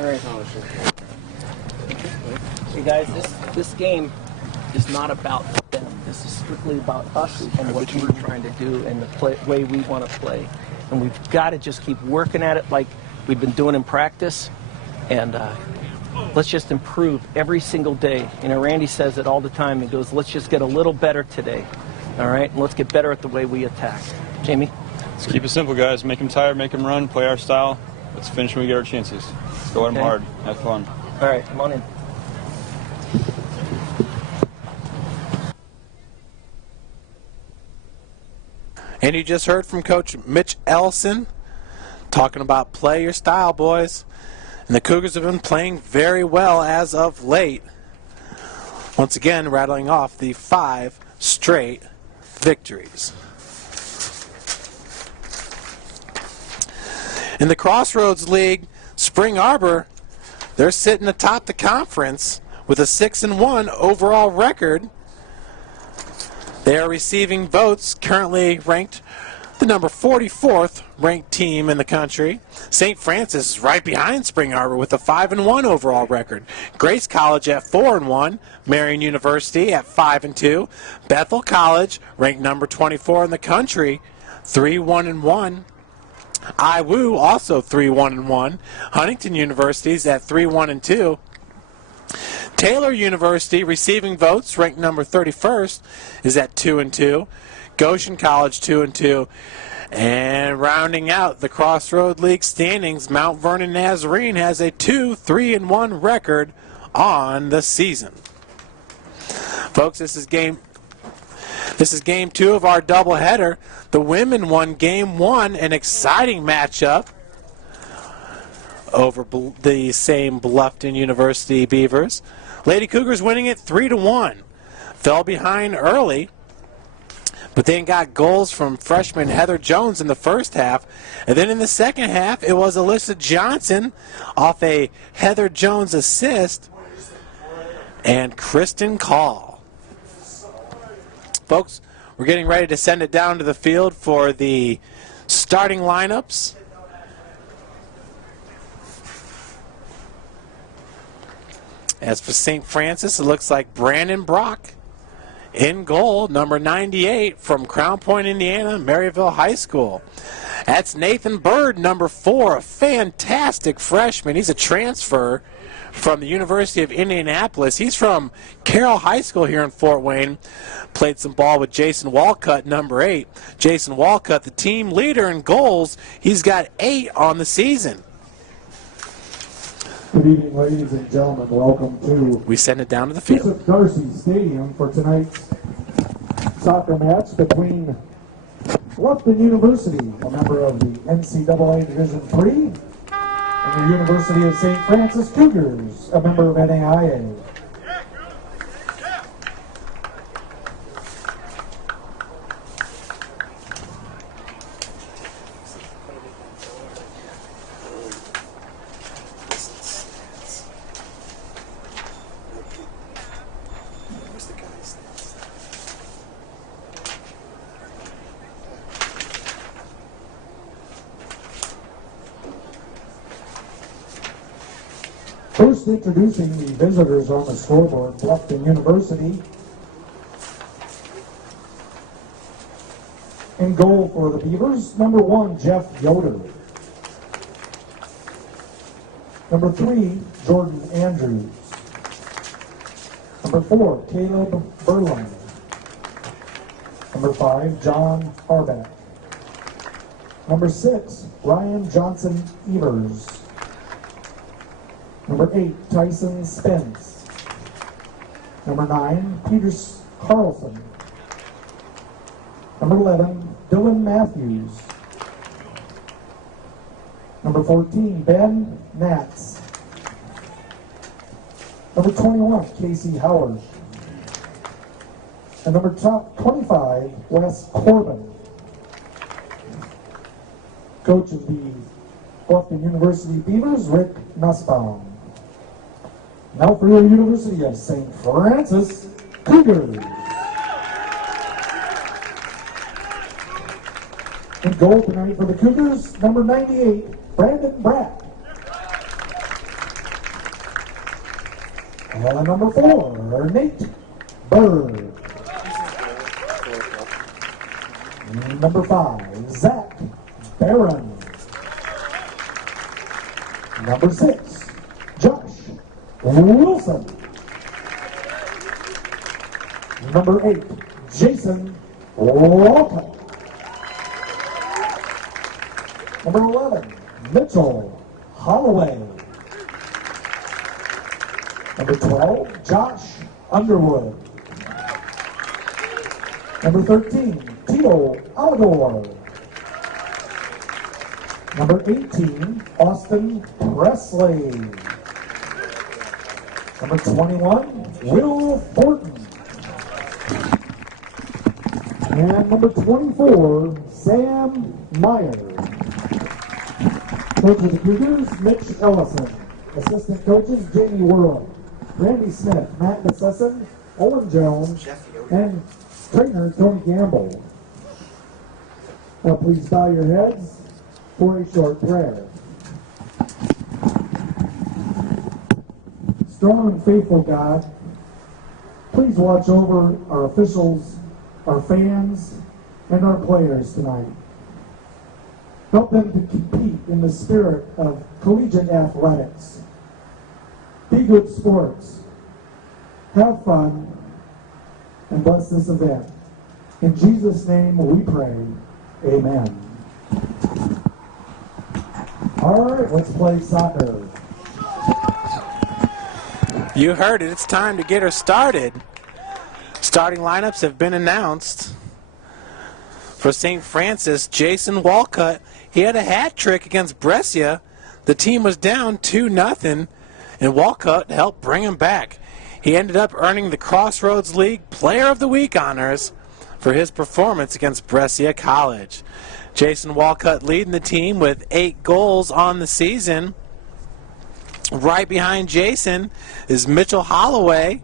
All right. Hey guys, this game is not about them. This is strictly about us and what we're trying to do and the way we want to play. And we've got to just keep working at it like we've been doing in practice. And let's just improve every single day. You know, Randy says it all the time. He goes, let's just get a little better today. All right? And let's get better at the way we attack. Jamie? Let's keep it simple, guys. Make them tired, make them run, play our style. Let's finish when we get our chances. Let's go at them hard. Have fun. All right, come on in. And you just heard from Coach Mitch Ellison talking about play your style, boys. And the Cougars have been playing very well as of late. Once again, rattling off the 5 straight victories. In the Crossroads League, Spring Arbor, they're sitting atop the conference with a 6-1 overall record. They are receiving votes, currently ranked the number 44th ranked team in the country. St. Francis is right behind Spring Arbor with a 5-1 overall record. Grace College at 4-1. Marion University at 5-2. Bethel College, ranked number 24 in the country, 3-1-1. IWU also 3-1-1. Huntington University's at 3-1-2. Taylor University, receiving votes, ranked number 31st, is at 2-2. Goshen College 2-2. And rounding out the Crossroad League standings, Mount Vernon Nazarene has a 2-3-1 record on the season. Folks, this is game 2 of our doubleheader. The women won game 1, an exciting matchup over the same Bluffton University Beavers. Lady Cougars winning it 3-1. Fell behind early, but then got goals from freshman Heather Jones in the first half. And then in the second half, it was Alyssa Johnson off a Heather Jones assist and Kristen Call. Folks, we're getting ready to send it down to the field for the starting lineups. As for St. Francis, it looks like Brandon Brock in goal, number 98 from Crown Point, Indiana, Maryville High School. That's Nathan Bird, number 4, a fantastic freshman. He's a transfer from the University of Indianapolis. He's from Carroll High School here in Fort Wayne. Played some ball with Jason Walcott, number 8. Jason Walcott, the team leader in goals. He's got 8 on the season. Good evening, ladies and gentlemen. Welcome to We send it down to the field. Darcy Stadium for tonight's soccer match between Bluffton University, a member of the NCAA Division III, and the University of St. Francis Cougars, a member of NAIA. First, introducing the visitors on the scoreboard, Bluffton University. In goal for the Beavers, number 1, Jeff Yoder. Number 3, Jordan Andrews. Number 4, Caleb Berline. Number 5, John Harback. Number 6, Ryan Johnson Evers. Number 8, Tyson Spence. Number 9, Peter Carlson. Number 11, Dylan Matthews. Number 14, Ben Natz. Number 21, Casey Howard. And number 25, Wes Corbin. Coach of the Bluffton University Beavers, Rick Nussbaum. Now for your University of St. Francis Cougars. In goal tonight for the Cougars, number 98, Brandon Brack. And number 4, Nate Bird. And number 5, Zach Barron. Number 6, Josh Wilson. Number 8, Jason Walcott. Number 11, Mitchell Holloway. Number 12, Josh Underwood. Number 13, Tito Amador. Number 18, Austin Presley. Number 21, Will Thornton. And number 24, Sam Meyer. Coach of the Cougars, Mitch Ellison. Assistant coaches, Jamie Worrell, Randy Smith, Matt Besesson, Owen Jones, and trainer, Tony Gamble. Now please bow your heads for a short prayer. Strong and faithful God, please watch over our officials, our fans, and our players tonight. Help them to compete in the spirit of collegiate athletics. Be good sports. Have fun. And bless this event. In Jesus' name we pray. Amen. All right, let's play soccer. You heard it. It's time to get her started. Starting lineups have been announced. For St. Francis, Jason Walcott, he had a hat trick against Brescia. The team was down 2-0, and Walcott helped bring him back. He ended up earning the Crossroads League Player of the Week honors for his performance against Brescia College. Jason Walcott leading the team with 8 goals on the season. Right behind Jason is Mitchell Holloway.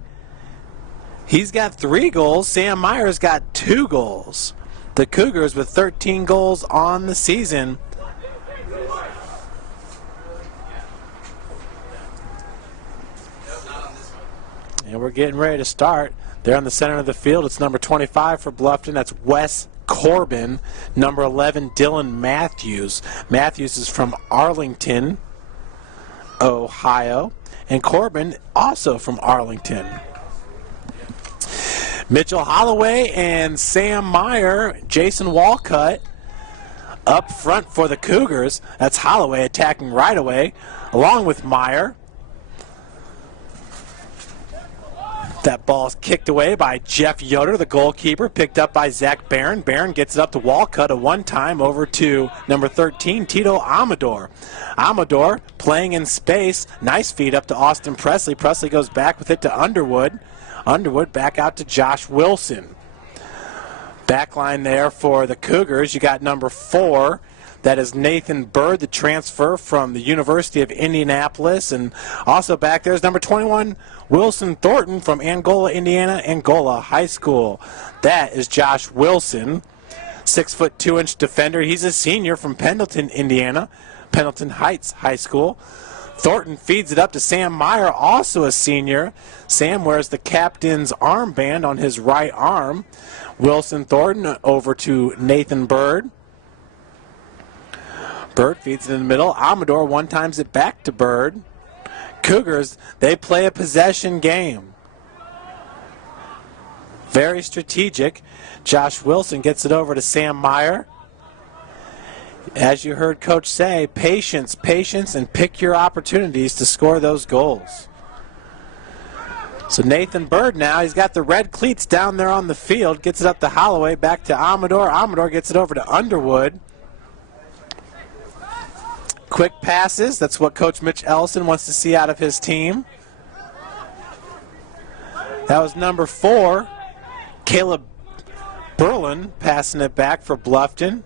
He's got 3 goals. Sam Meyer's got 2 goals. The Cougars with 13 goals on the season. And we're getting ready to start. There in the center of the field, it's number 25 for Bluffton. That's Wes Corbin. Number 11, Dylan Matthews. Matthews is from Arlington, Ohio. And Corbin also from Arlington. Mitchell Holloway and Sam Meyer, Jason Walcott up front for the Cougars. That's Holloway attacking right away, along with Meyer. That ball's kicked away by Jeff Yoder, the goalkeeper, picked up by Zach Barron. Barron gets it up to Walcott a one-time over to number 13, Tito Amador. Amador playing in space. Nice feed up to Austin Presley. Presley goes back with it to Underwood. Underwood back out to Josh Wilson. Backline there for the Cougars. You got number 4. That is Nathan Bird, the transfer from the University of Indianapolis. And also back there is number 21, Wilson Thornton from Angola, Indiana, Angola High School. That is Josh Wilson, 6'2" defender. He's a senior from Pendleton, Indiana, Pendleton Heights High School. Thornton feeds it up to Sam Meyer, also a senior. Sam wears the captain's armband on his right arm. Wilson Thornton over to Nathan Bird. Bird feeds it in the middle. Amador one-times it back to Bird. Cougars, they play a possession game. Very strategic. Josh Wilson gets it over to Sam Meyer. As you heard Coach say, patience, patience, and pick your opportunities to score those goals. So Nathan Bird now, he's got the red cleats down there on the field, gets it up to Holloway, back to Amador. Amador gets it over to Underwood. Quick passes, that's what Coach Mitch Ellison wants to see out of his team. That was number 4, Caleb Berlin, passing it back for Bluffton.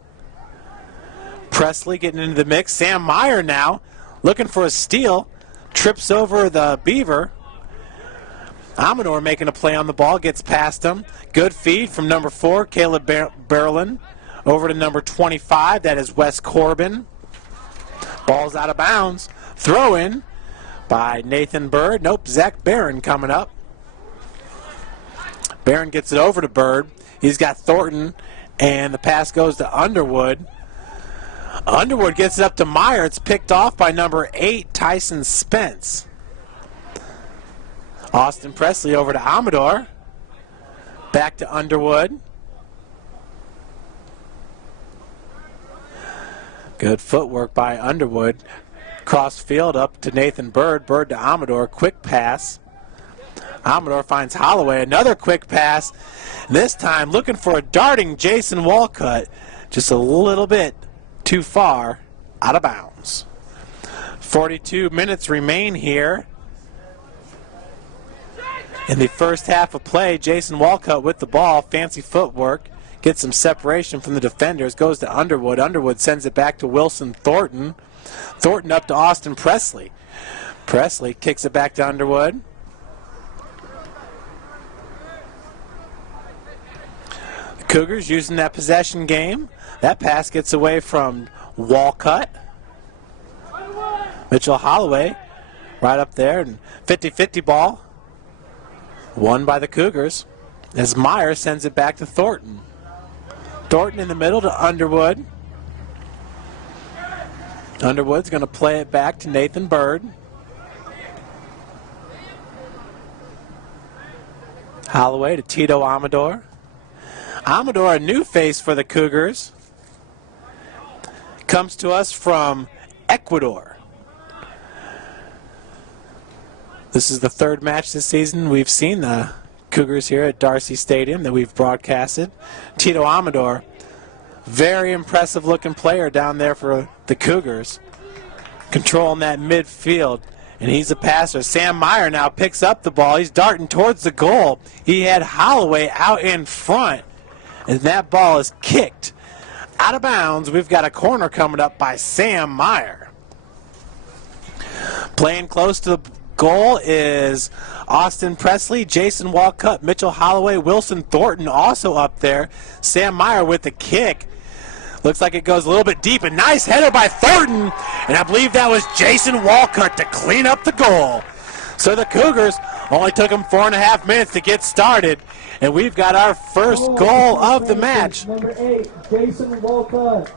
Presley getting into the mix. Sam Meyer now looking for a steal. Trips over the Beaver. Amador making a play on the ball. Gets past him. Good feed from number 4, Caleb Berlin. Over to number 25. That is Wes Corbin. Ball's out of bounds. Throw in by Nathan Bird. Nope, Zach Barron coming up. Barron gets it over to Bird. He's got Thornton, and the pass goes to Underwood. Underwood gets it up to Meyer. It's picked off by number 8, Tyson Spence. Austin Presley over to Amador. Back to Underwood. Good footwork by Underwood. Cross field up to Nathan Bird. Bird to Amador. Quick pass. Amador finds Holloway. Another quick pass. This time looking for a darting Jason Walcott. Just a little bit too far out of bounds. 42 minutes remain here in the first half of play. Jason Walcott with the ball. Fancy footwork. Gets some separation from the defenders. Goes to Underwood. Underwood sends it back to Wilson Thornton. Thornton up to Austin Presley. Presley kicks it back to Underwood. The Cougars using that possession game. That pass gets away from Walcott. Mitchell Holloway right up there. And 50-50 ball. Won by the Cougars as Meyer sends it back to Thornton. Thornton in the middle to Underwood. Underwood's going to play it back to Nathan Bird. Holloway to Tito Amador. Amador, a new face for the Cougars. Comes to us from Ecuador. This is the third match this season we've seen the Cougars here at Darcy Stadium that we've broadcasted. Tito Amador, very impressive looking player down there for the Cougars. Controlling that midfield, and he's a passer. Sam Meyer now picks up the ball. He's darting towards the goal. He had Holloway out in front, and that ball is kicked out of bounds. We've got a corner coming up by Sam Meyer. Playing close to the goal is Austin Presley, Jason Walcott, Mitchell Holloway, Wilson Thornton also up there. Sam Meyer with the kick. Looks like it goes a little bit deep. A nice header by Thornton. And I believe that was Jason Walcott to clean up the goal. So the Cougars only took them 4.5 minutes to get started. And we've got our first goal of the match. Number 8, Jason Walcott.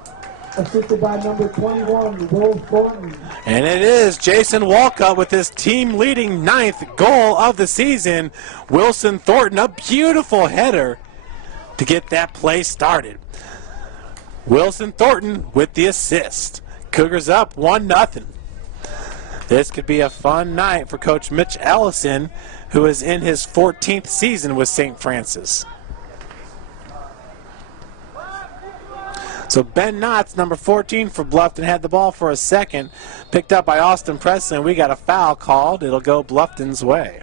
Assisted by number 21, Will Thornton. And it is Jason Walcott with his team-leading 9th goal of the season. Wilson Thornton, a beautiful header to get that play started. Wilson Thornton with the assist. Cougars up 1-0. This could be a fun night for Coach Mitch Ellison, who is in his 14th season with St. Francis. So Ben Knotts, number 14 for Bluffton, had the ball for a second. Picked up by Austin Presley, and we got a foul called. It'll go Bluffton's way.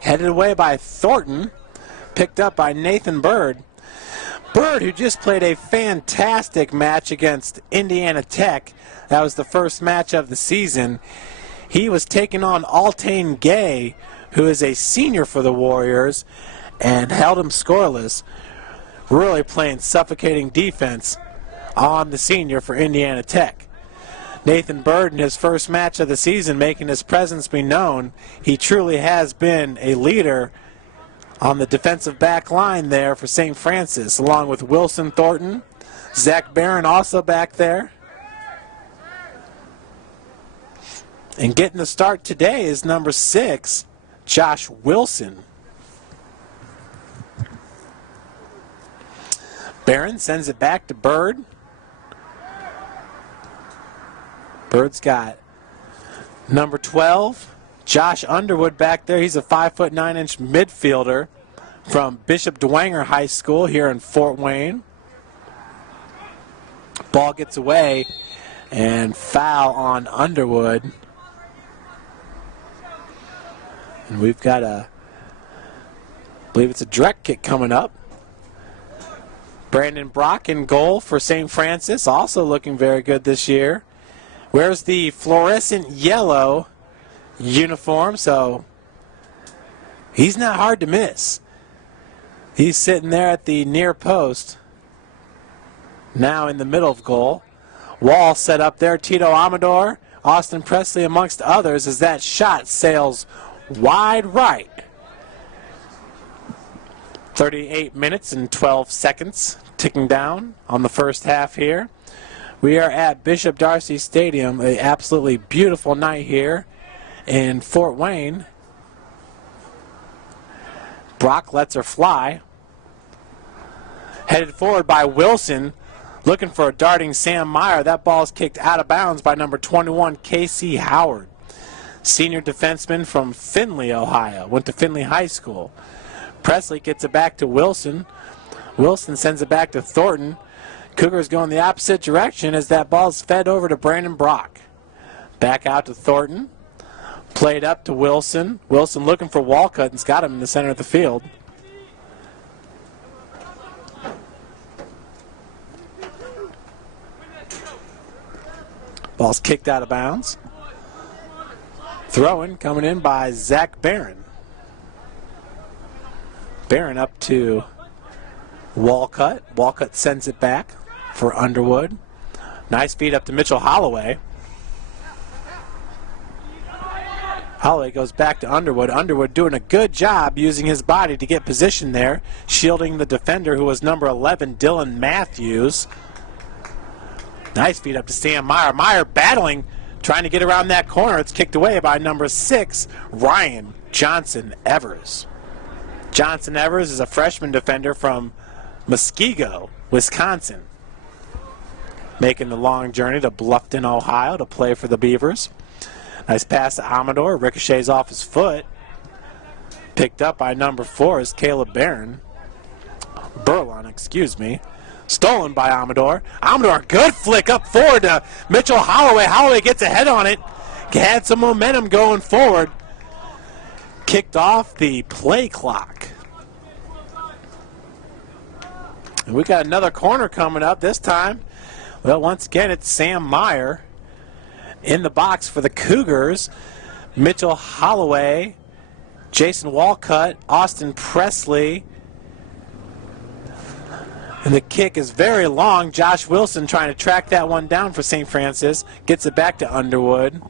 Headed away by Thornton. Picked up by Nathan Bird. Bird, who just played a fantastic match against Indiana Tech. That was the first match of the season. He was taking on Altane Gay, who is a senior for the Warriors, and held him scoreless. Really playing suffocating defense on the senior for Indiana Tech. Nathan Bird in his first match of the season making his presence be known. He truly has been a leader on the defensive back line there for St. Francis, along with Wilson Thornton. Zach Barron also back there. And getting the start today is number 6, Josh Wilson. Barron sends it back to Bird. Bird's got number 12, Josh Underwood back there. He's a 5'9" midfielder from Bishop Dwenger High School here in Fort Wayne. Ball gets away and foul on Underwood. And we've got I believe it's a direct kick coming up. Brandon Brock in goal for St. Francis, also looking very good this year. Wears the fluorescent yellow uniform, so he's not hard to miss. He's sitting there at the near post. Now in the middle of goal. Wall set up there. Tito Amador, Austin Presley amongst others as that shot sails wide right. 38 minutes and 12 seconds ticking down on the first half here. We are at Bishop Darcy Stadium, an absolutely beautiful night here in Fort Wayne. Brock lets her fly. Headed forward by Wilson, looking for a darting Sam Meyer. That ball is kicked out of bounds by number 21, Casey Howard. Senior defenseman from Findlay, Ohio. Went to Findlay High School. Presley gets it back to Wilson. Wilson sends it back to Thornton. Cougars going the opposite direction as that ball is fed over to Brandon Brock. Back out to Thornton. Played up to Wilson. Wilson looking for Walcott and's got him in the center of the field. Ball's kicked out of bounds. Throw-in coming in by Zach Barron. Barron up to Walcott. Walcott sends it back for Underwood. Nice feed up to Mitchell Holloway. Holloway goes back to Underwood. Underwood doing a good job using his body to get position there, shielding the defender who was number 11, Dylan Matthews. Nice feed up to Sam Meyer. Meyer battling, trying to get around that corner. It's kicked away by number 6, Ryan Johnson Evers. Johnson Evers is a freshman defender from Muskego, Wisconsin. Making the long journey to Bluffton, Ohio to play for the Beavers. Nice pass to Amador. Ricochets off his foot. Picked up by number 4 is Caleb Barron. Burlon, excuse me. Stolen by Amador. Amador, good flick up forward to Mitchell Holloway. Holloway gets ahead on it. Had some momentum going forward. Kicked off the play clock. And we got another corner coming up this time. Well, once again, it's Sam Meyer in the box for the Cougars. Mitchell Holloway, Jason Walcott, Austin Presley. And the kick is very long. Josh Wilson trying to track that one down for St. Francis. Gets it back to Underwood.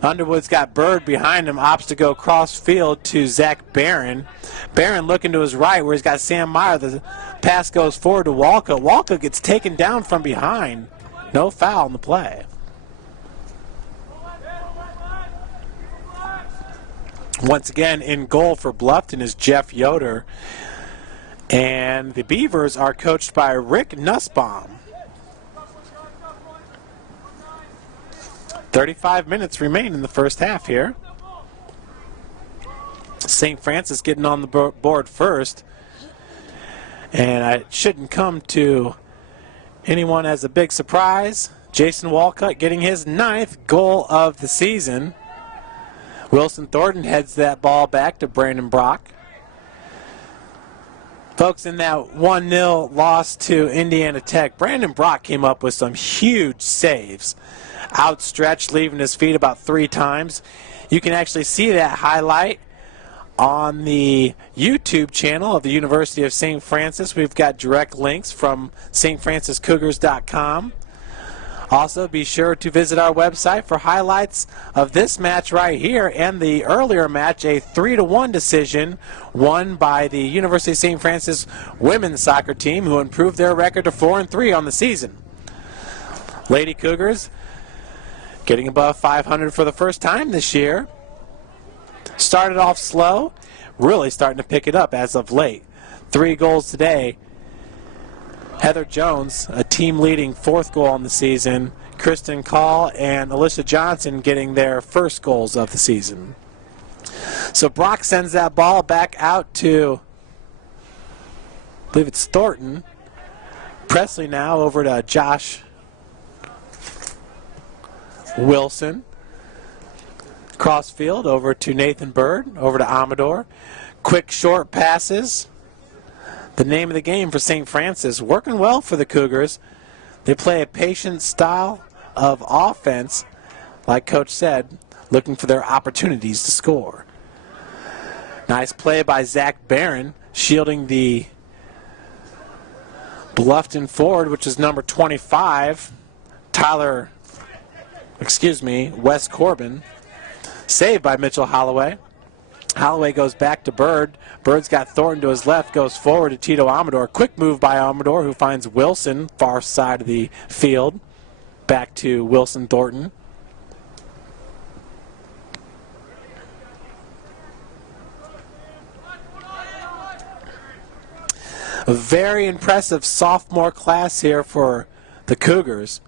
Underwood's got Bird behind him. Opts to go cross field to Zach Barron. Barron looking to his right where he's got Sam Meyer. The pass goes forward to Walcott. Walcott gets taken down from behind. No foul in the play. Once again, in goal for Bluffton is Jeff Yoder. And the Beavers are coached by Rick Nussbaum. 35 minutes remain in the first half here. St. Francis getting on the board first. And it shouldn't come to anyone as a big surprise. Jason Walcott getting his 9th goal of the season. Wilson Thornton heads that ball back to Brandon Brock. Folks, in that 1-0 loss to Indiana Tech, Brandon Brock came up with some huge saves. Outstretched, leaving his feet about 3 times. You can actually see that highlight on the YouTube channel of the University of St. Francis. We've got direct links from stfranciscougars.com. Also, be sure to visit our website for highlights of this match right here and the earlier match, a 3-1 decision won by the University of St. Francis women's soccer team, who improved their record to 4-3 on the season. Lady Cougars getting above 500 for the first time this year. Started off slow, really starting to pick it up as of late. 3 goals today. Heather Jones, a team-leading 4th goal in the season. Kristen Call and Alicia Johnson getting their first goals of the season. So Brock sends that ball back out to, I believe it's Thornton. Presley now over to Josh Wilson. Crossfield over to Nathan Bird, over to Amador. Quick short passes. The name of the game for St. Francis. Working well for the Cougars. They play a patient style of offense, like Coach said, looking for their opportunities to score. Nice play by Zach Barron, shielding the Bluffton forward, which is number 25, Wes Corbin. Saved by Mitchell Holloway. Holloway goes back to Bird. Bird's got Thornton to his left, goes forward to Tito Amador. Quick move by Amador, who finds Wilson, far side of the field. Back to Wilson Thornton. A very impressive sophomore class here for the Cougars.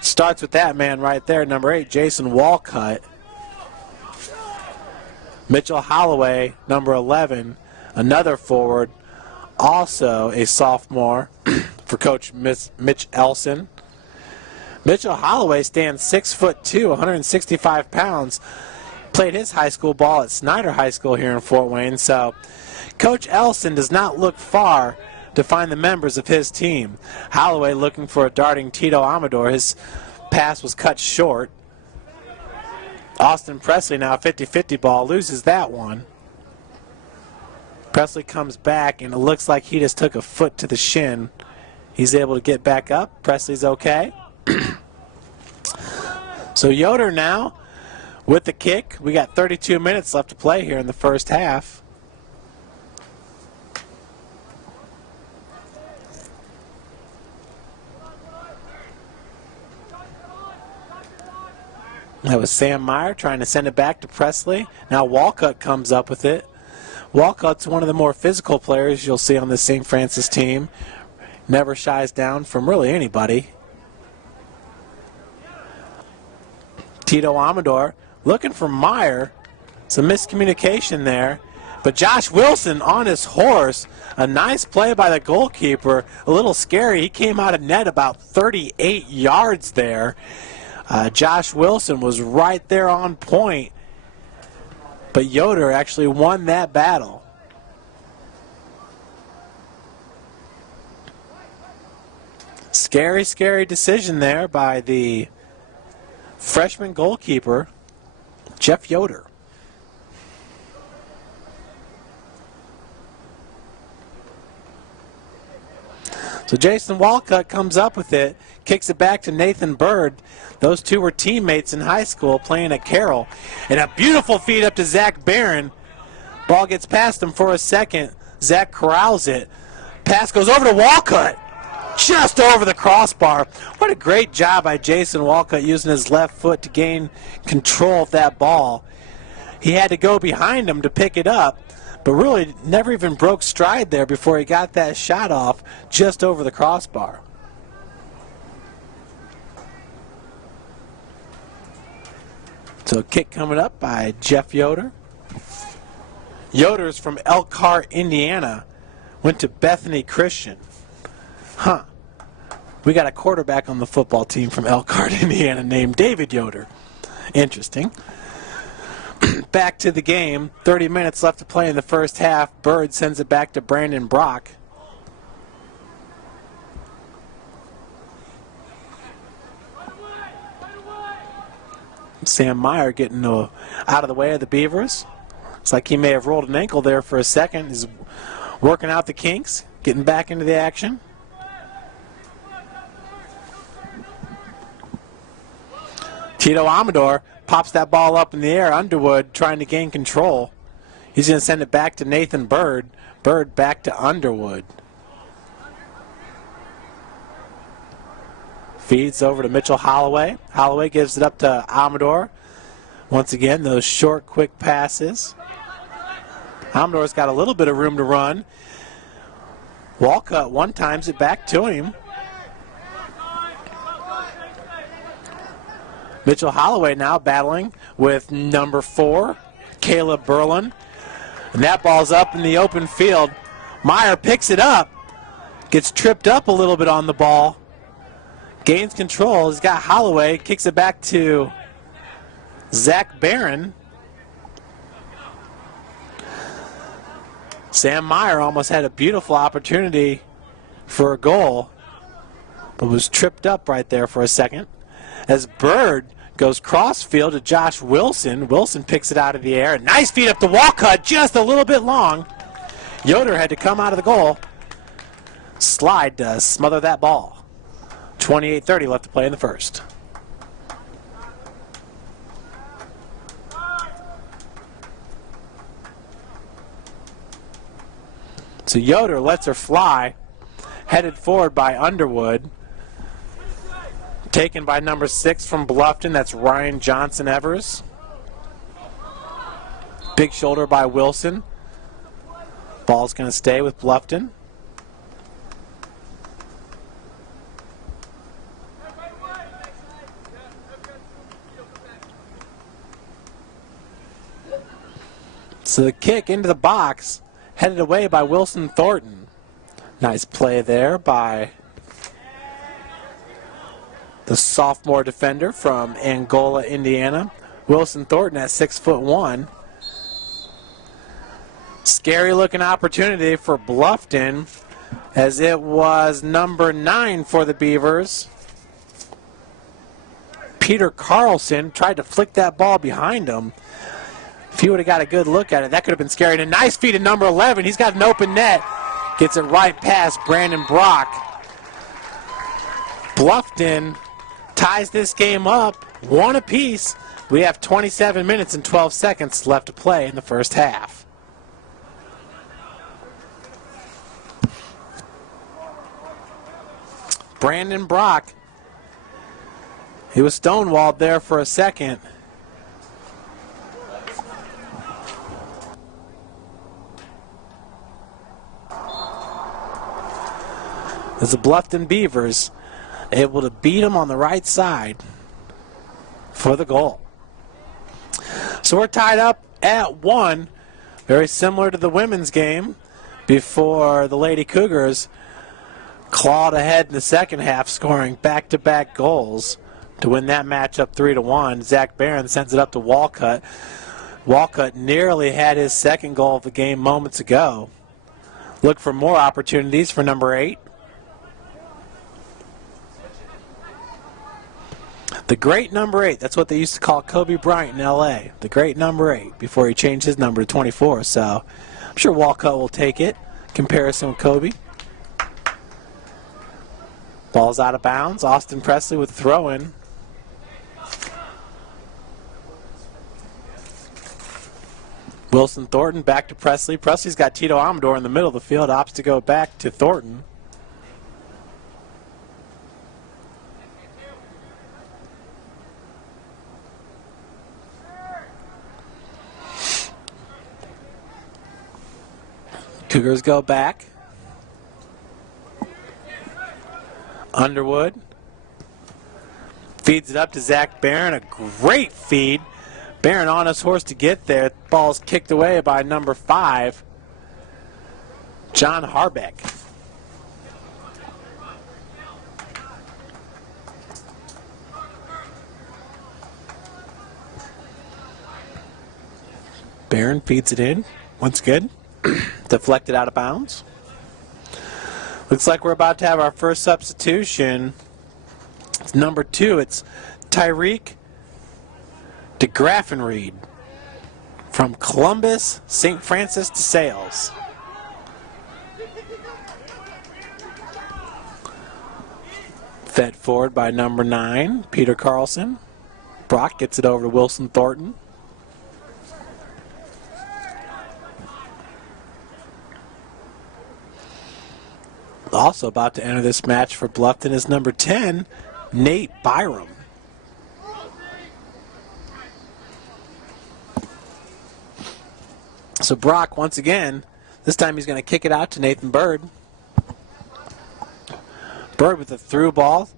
Starts with that man right there, number 8, Jason Walcott. Mitchell Holloway, number 11, another forward, also a sophomore for Coach Mitch Elson. Mitchell Holloway stands 6'2", 165 pounds. Played his high school ball at Snyder High School here in Fort Wayne, so Coach Elson does not look far to find the members of his team. Holloway looking for a darting Tito Amador. His pass was cut short. Austin Presley now 50-50 ball, loses that one. Presley comes back, and it looks like he just took a foot to the shin. He's able to get back up. Presley's okay. So Yoder now with the kick. We got 32 minutes left to play here in the first half. That was Sam Meyer trying to send it back to Presley. Now Walcott comes up with it. Walcott's one of the more physical players you'll see on this St. Francis team. Never shies down from really anybody. Tito Amador looking for Meyer. Some miscommunication there. But Josh Wilson on his horse. A nice play by the goalkeeper. A little scary. He came out of net about 38 yards there. Josh Wilson was right there on point, but Yoder actually won that battle. Scary, scary decision there by the freshman goalkeeper, Jeff Yoder. So Jason Walcott comes up with it, kicks it back to Nathan Bird. Those two were teammates in high school playing at Carroll. And a beautiful feed up to Zach Barron. Ball gets past him for a second. Zach corrals it. Pass goes over to Walcott. Just over the crossbar. What a great job by Jason Walcott using his left foot to gain control of that ball. He had to go behind him to pick it up, but really never even broke stride there before he got that shot off just over the crossbar. So a kick coming up by Jeff Yoder. Yoder's from Elkhart, Indiana. Went to Bethany Christian. Huh. We got a quarterback on the football team from Elkhart, Indiana named David Yoder. Interesting. Back to the game. 30 minutes left to play in the first half. Bird sends it back to Brandon Brock. Sam Meyer getting out of the way of the Beavers. Looks like he may have rolled an ankle there for a second. He's working out the kinks, getting back into the action. Tito Amador pops that ball up in the air. Underwood trying to gain control. He's going to send it back to Nathan Bird. Bird back to Underwood. Feeds over to Mitchell Holloway. Holloway gives it up to Amador. Once again, those short, quick passes. Amador's got a little bit of room to run. Walcott one-times it back to him. Mitchell Holloway now battling with number 4, Caleb Berlin. And that ball's up in the open field. Meyer picks it up. Gets tripped up a little bit on the ball. Gains control. He's got Holloway. Kicks it back to Zach Barron. Sam Meyer almost had a beautiful opportunity for a goal, but was tripped up right there for a second. As Bird goes crossfield to Josh Wilson. Wilson picks it out of the air. Nice feed up to Walcott, just a little bit long. Yoder had to come out of the goal. slide to smother that ball. 28:30 left to play in the first. So Yoder lets her fly, headed forward by Underwood. Taken by number 6 from Bluffton, that's Ryan Johnson Evers. Big shoulder by Wilson. Ball's going to stay with Bluffton. So the kick into the box, headed away by Wilson Thornton. Nice play there by the sophomore defender from Angola, Indiana. Wilson Thornton at 6'1". Scary looking opportunity for Bluffton, as it was number 9 for the Beavers. Peter Carlson tried to flick that ball behind him. If he would have got a good look at it, that could have been scary. And a nice feed to number 11. He's got an open net. Gets it right past Brandon Brock. Bluffton ties this game up 1 apiece. We have 27 minutes and 12 seconds left to play in the first half. Brandon Brock, he was stonewalled there for a second. As the Bluffton Beavers able to beat him on the right side for the goal. So we're tied up at 1, very similar to the women's game before the Lady Cougars clawed ahead in the second half, scoring back-to-back goals to win that matchup 3-1. Zach Barron sends it up to Walcott. Walcott nearly had his second goal of the game moments ago. Look for more opportunities for number 8. The great number 8, that's what they used to call Kobe Bryant in L.A., the great number 8, before he changed his number to 24. So I'm sure Walcott will take it, comparison with Kobe. Ball's out of bounds. Austin Presley with the throw-in. Wilson Thornton back to Presley. Presley's got Tito Amador in the middle of the field, opts to go back to Thornton. Cougars go back. Underwood feeds it up to Zach Barron. A great feed. Barron on his horse to get there. Ball's kicked away by number 5, John Harbeck. Barron feeds it in. Once good. Deflected out of bounds. Looks like we're about to have our first substitution. It's number 2. It's Tyreek DeGraffenried from Columbus, St. Francis de Sales. Fed forward by number 9, Peter Carlson. Brock gets it over to Wilson Thornton. Also about to enter this match for Bluffton is number 10, Nate Byram. So Brock, once again, this time he's going to kick it out to Nathan Bird. Bird with the through ball.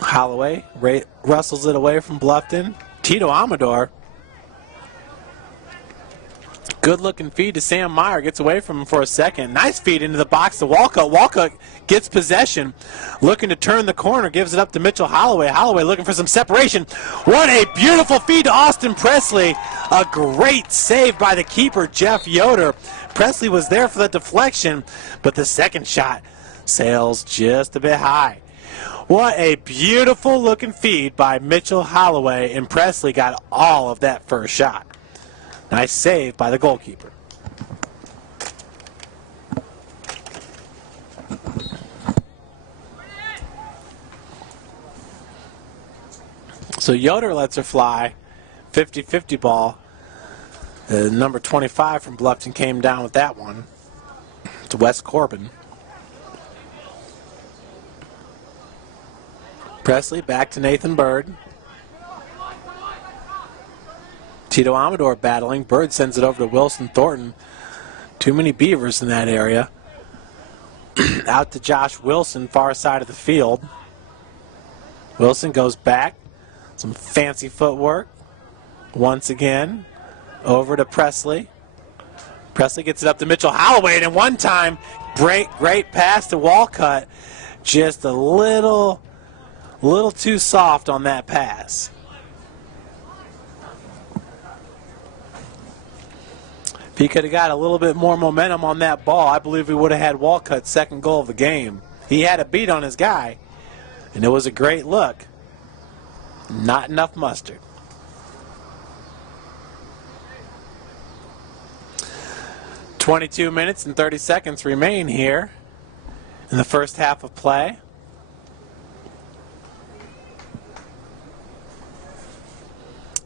Holloway wrestles it away from Bluffton. Tito Amador. Good looking feed to Sam Meyer. Gets away from him for a second. Nice feed into the box to Walcott. Walcott gets possession. Looking to turn the corner. Gives it up to Mitchell Holloway. Holloway looking for some separation. What a beautiful feed to Austin Presley. A great save by the keeper, Jeff Yoder. Presley was there for the deflection, but the second shot sails just a bit high. What a beautiful looking feed by Mitchell Holloway, and Presley got all of that first shot. Nice save by the goalkeeper. So Yoder lets her fly. 50-50 ball. Number 25 from Bluffton came down with that one. To Wes Corbin. Presley back to Nathan Bird. Tito Amador battling. Bird sends it over to Wilson Thornton. Too many Beavers in that area. Out to Josh Wilson, far side of the field. Wilson goes back. Some fancy footwork. Once again, over to Presley. Presley gets it up to Mitchell Holloway, and one time, great pass to Walcott. Just a little too soft on that pass. If he could have got a little bit more momentum on that ball, I believe we would have had Walcott's second goal of the game. He had a beat on his guy, and it was a great look. Not enough mustard. "22 minutes and 30 seconds remain here in the first half of play.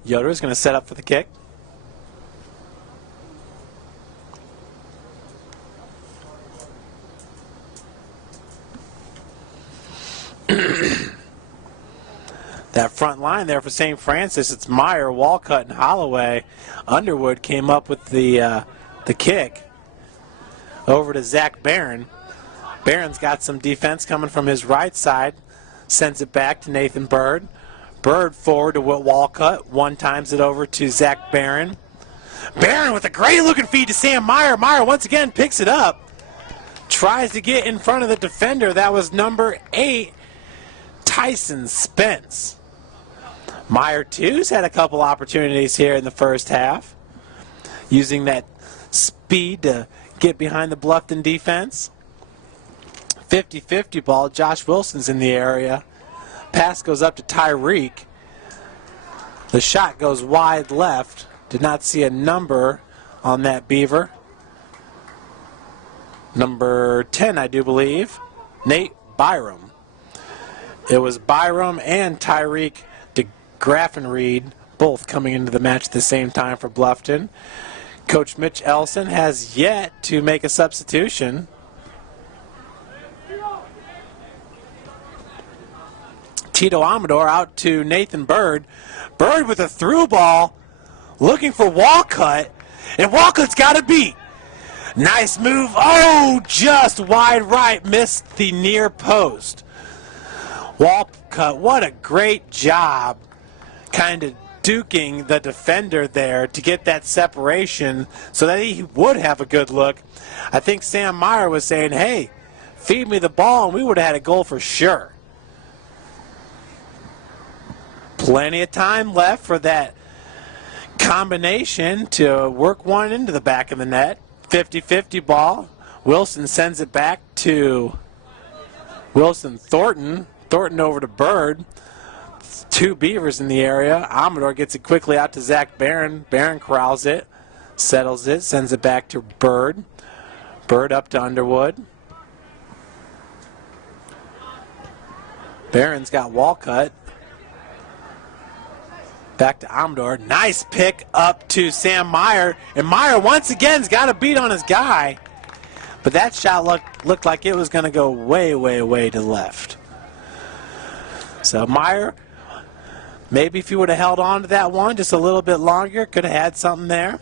Yoder is going to set up for the kick. That front line there for St. Francis, it's Meyer, Walcott, and Holloway. Underwood came up with the kick over to Zach Barron. Barron's got some defense coming from his right side. Sends it back to Nathan Bird. Bird forward to Walcott. One times it over to Zach Barron. Barron with a great looking feed to Sam Meyer. Meyer once again picks it up. Tries to get in front of the defender. That was number 8, Tyson Spence. Meyer, too's had a couple opportunities here in the first half, using that speed to get behind the Bluffton defense. 50-50 ball. Josh Wilson's in the area. Pass goes up to Tyreek. The shot goes wide left. Did not see a number on that Beaver. Number 10, I do believe. Nate Byram. It was Byram and Tyreek DeGraffenried both coming into the match at the same time for Bluffton. Coach Mitch Elson has yet to make a substitution. Tito Amador out to Nathan Bird. Bird with a through ball, looking for Walcott, and Walcott's got a beat. Nice move. Oh, just wide right, missed the near post. Walcott, what a great job kind of duking the defender there to get that separation so that he would have a good look. I think Sam Meyer was saying, hey, feed me the ball, and we would have had a goal for sure. Plenty of time left for that combination to work one into the back of the net. 50-50 ball. Wilson sends it back to Wilson Thornton. Thornton over to Bird. 2 Beavers in the area. Amador gets it quickly out to Zach Barron. Barron corrals it, settles it, sends it back to Bird. Bird up to Underwood. Barron's got Walcott. Back to Amador. Nice pick up to Sam Meyer. And Meyer once again's got a beat on his guy. But that shot looked like it was going to go way, way, way to the left. So Meyer, maybe if he would have held on to that one just a little bit longer, could have had something there.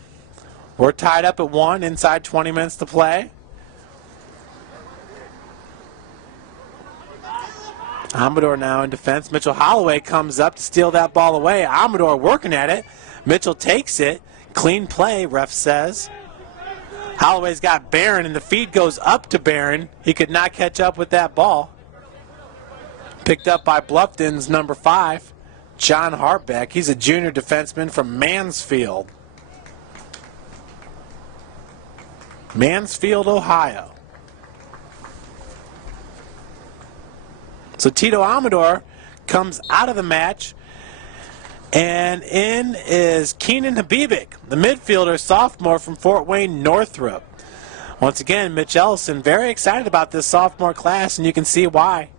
We're tied up at 1 inside 20 minutes to play. Amador now in defense. Mitchell Holloway comes up to steal that ball away. Amador working at it. Mitchell takes it. Clean play, ref says. Holloway's got Barron, and the feed goes up to Barron. He could not catch up with that ball. Picked up by Bluffton's number 5, John Hartbeck. He's a junior defenseman from Mansfield. Mansfield, Ohio. So Tito Amador comes out of the match, and in is Keenan Habibik, the midfielder, sophomore from Fort Wayne Northrop. Once again, Mitch Ellison very excited about this sophomore class, and you can see why.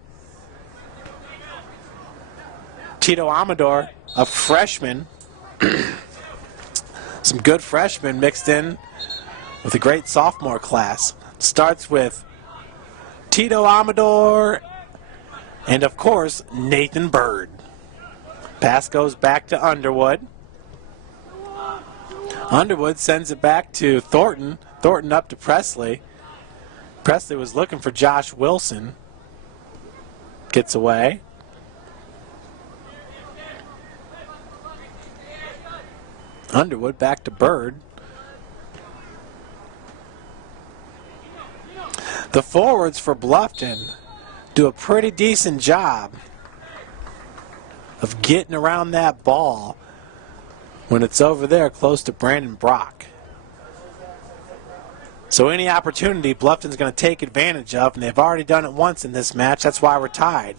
Tito Amador, a freshman. Some good freshmen mixed in with a great sophomore class. Starts with Tito Amador and, of course, Nathan Bird. Pass goes back to Underwood. Underwood sends it back to Thornton. Thornton up to Presley. Presley was looking for Josh Wilson. Gets away. Underwood back to Bird. The forwards for Bluffton do a pretty decent job of getting around that ball when it's over there close to Brandon Brock. So any opportunity Bluffton's going to take advantage of, and they've already done it once in this match. That's why we're tied.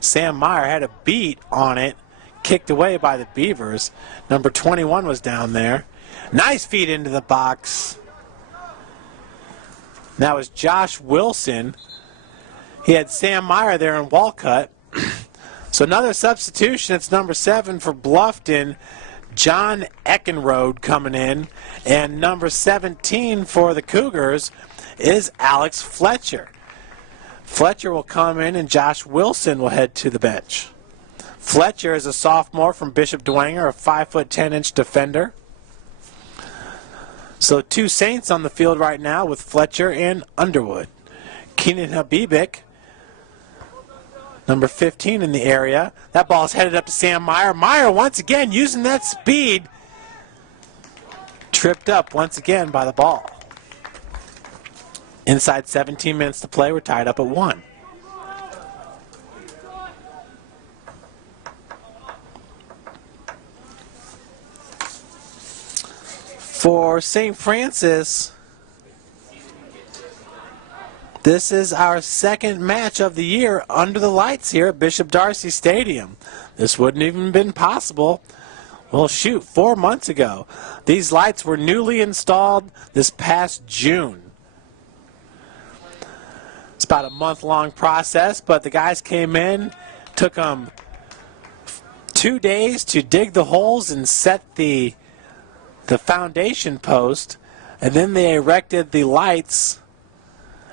Sam Meyer had a beat on it, kicked away by the Beavers. Number 21 was down there. Nice feed into the box. That was Josh Wilson. He had Sam Meyer there in Walcott. So another substitution. It's number 7 for Bluffton, John Eckenrode coming in. And number 17 for the Cougars is Alex Fletcher. Fletcher will come in and Josh Wilson will head to the bench. Fletcher is a sophomore from Bishop Dwenger, a 5'10" defender. So 2 Saints on the field right now with Fletcher and Underwood. Keenan Habibik, number 15 in the area. That ball is headed up to Sam Meyer. Meyer once again using that speed. Tripped up once again by the ball. Inside 17 minutes to play, we're tied up at 1. For St. Francis, this is our second match of the year under the lights here at Bishop Darcy Stadium. This wouldn't even been possible, well, shoot, 4 months ago. These lights were newly installed this past June. It's about a month-long process, but the guys came in, took them 2 days to dig the holes and set the foundation post, and then they erected the lights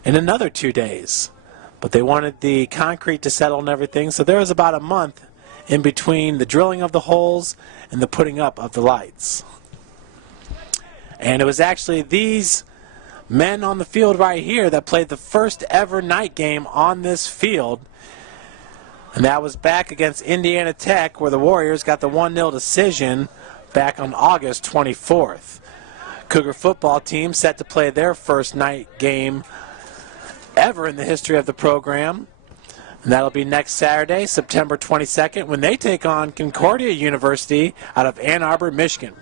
in another 2 days. But they wanted the concrete to settle and everything, so there was about a month in between the drilling of the holes and the putting up of the lights. And it was actually these men on the field right here that played the first ever night game on this field. And that was back against Indiana Tech, where the Warriors got the 1-0 decision back on August 24th. Cougar football team set to play their first night game ever in the history of the program. And that'll be next Saturday, September 22nd, when they take on Concordia University out of Ann Arbor, Michigan.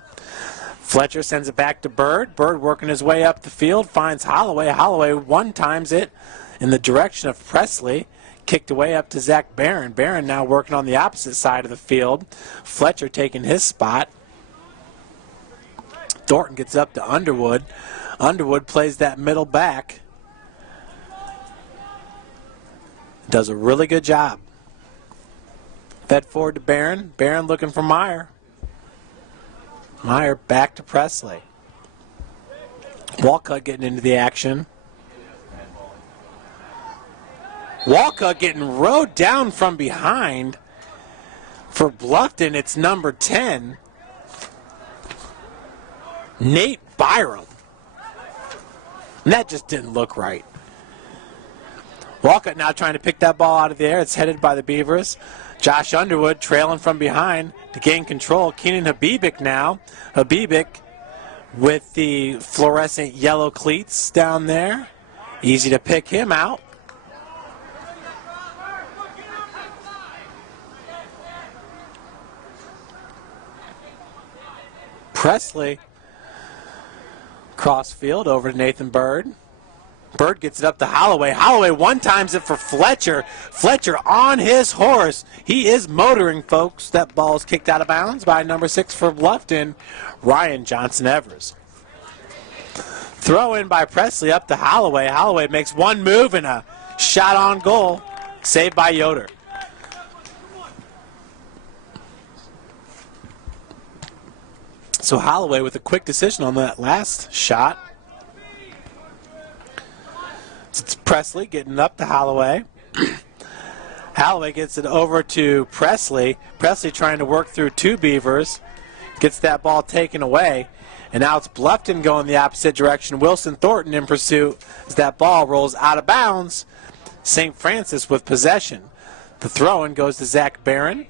Fletcher sends it back to Bird. Bird working his way up the field, finds Holloway. Holloway one-times it in the direction of Presley. Kicked away up to Zach Barron. Barron now working on the opposite side of the field. Fletcher taking his spot. Thornton gets up to Underwood. Underwood plays that middle back. Does a really good job. Fed forward to Barron. Barron looking for Meyer. Meyer back to Presley. Walcott getting into the action. Walcott getting rode down from behind. For Bluffton, it's number 10. Nate Byram. And that just didn't look right. Walcott now trying to pick that ball out of the air. It's headed by the Beavers. Josh Underwood trailing from behind to gain control. Keenan Habibik now. Habibik with the fluorescent yellow cleats down there. Easy to pick him out. Presley. Crossfield over to Nathan Bird. Bird gets it up to Holloway. Holloway one-times it for Fletcher. Fletcher on his horse. He is motoring, folks. That ball is kicked out of bounds by number 6 for Bluffton, Ryan Johnson-Evers. Throw in by Presley up to Holloway. Holloway makes one move and a shot on goal. Saved by Yoder. So Holloway with a quick decision on that last shot. It's Presley getting up to Holloway. Holloway gets it over to Presley. Presley trying to work through two Beavers. Gets that ball taken away. And now it's Bluffton going the opposite direction. Wilson Thornton in pursuit as that ball rolls out of bounds. St. Francis with possession. The throw-in goes to Zach Barron.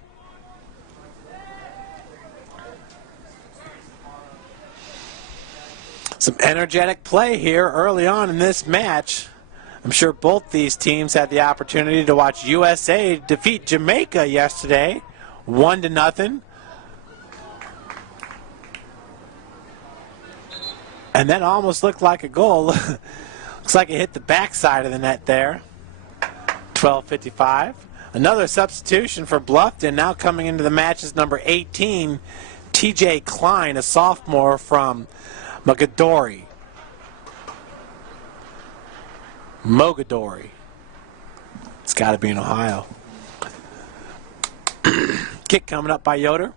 Some energetic play here early on in this match. I'm sure both these teams had the opportunity to watch USA defeat Jamaica yesterday, 1-0. And that almost looked like a goal. Looks like it hit the backside of the net there. 12:55. Another substitution for Bluffton. Now coming into the match is number 18, TJ Klein, a sophomore from Mogadori. It's got to be in Ohio. Kick coming up by Yoder.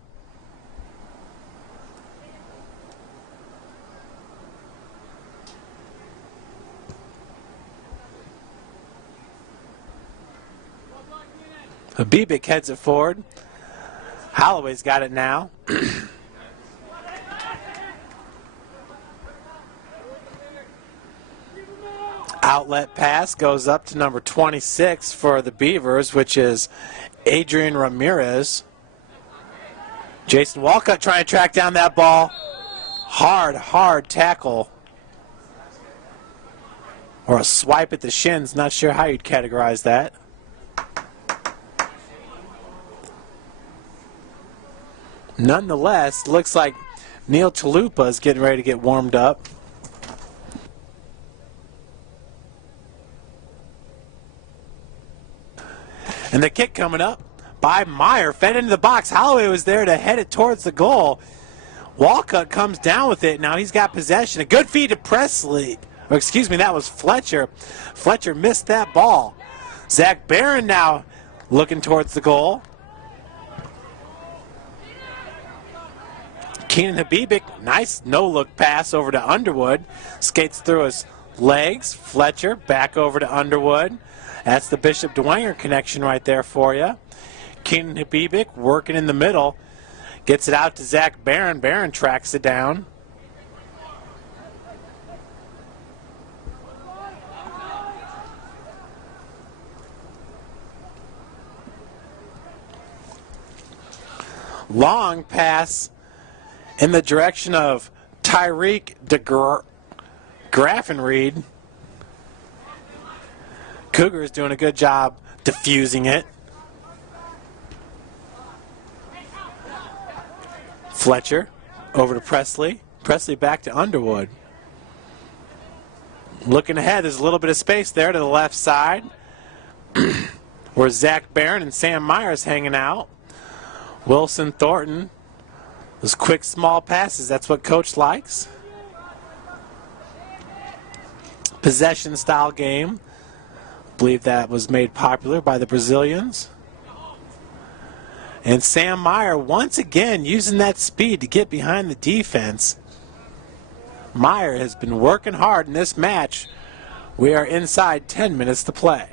Habibik heads it forward. Holloway's got it now. Outlet pass goes up to number 26 for the Beavers, which is Adrian Ramirez. Jason Walcott trying to track down that ball. Hard tackle. Or a swipe at the shins. Not sure how you'd categorize that. Nonetheless, looks like Neil Chalupa is getting ready to get warmed up. And the kick coming up by Meyer, fed into the box. Holloway was there to head it towards the goal. Walcott comes down with it. Now he's got possession. A good feed to Presley. Or excuse me, that was Fletcher. Fletcher missed that ball. Zach Barron now looking towards the goal. Keenan Habibik, nice no-look pass over to Underwood. Skates through his legs. Fletcher back over to Underwood. That's the Bishop Dwenger connection right there for you. Keenan Habibik working in the middle. Gets it out to Zach Barron. Barron tracks it down. Long pass in the direction of Tyreek Graffenried. Cougars doing a good job diffusing it. Fletcher over to Presley. Presley back to Underwood. Looking ahead, there's a little bit of space there to the left side where Zach Barron and Sam Myers hanging out. Wilson Thornton. Those quick, small passes, that's what Coach likes. Possession style game. I believe that was made popular by the Brazilians. And Sam Meyer once again using that speed to get behind the defense. Meyer has been working hard in this match. We are inside 10 minutes to play.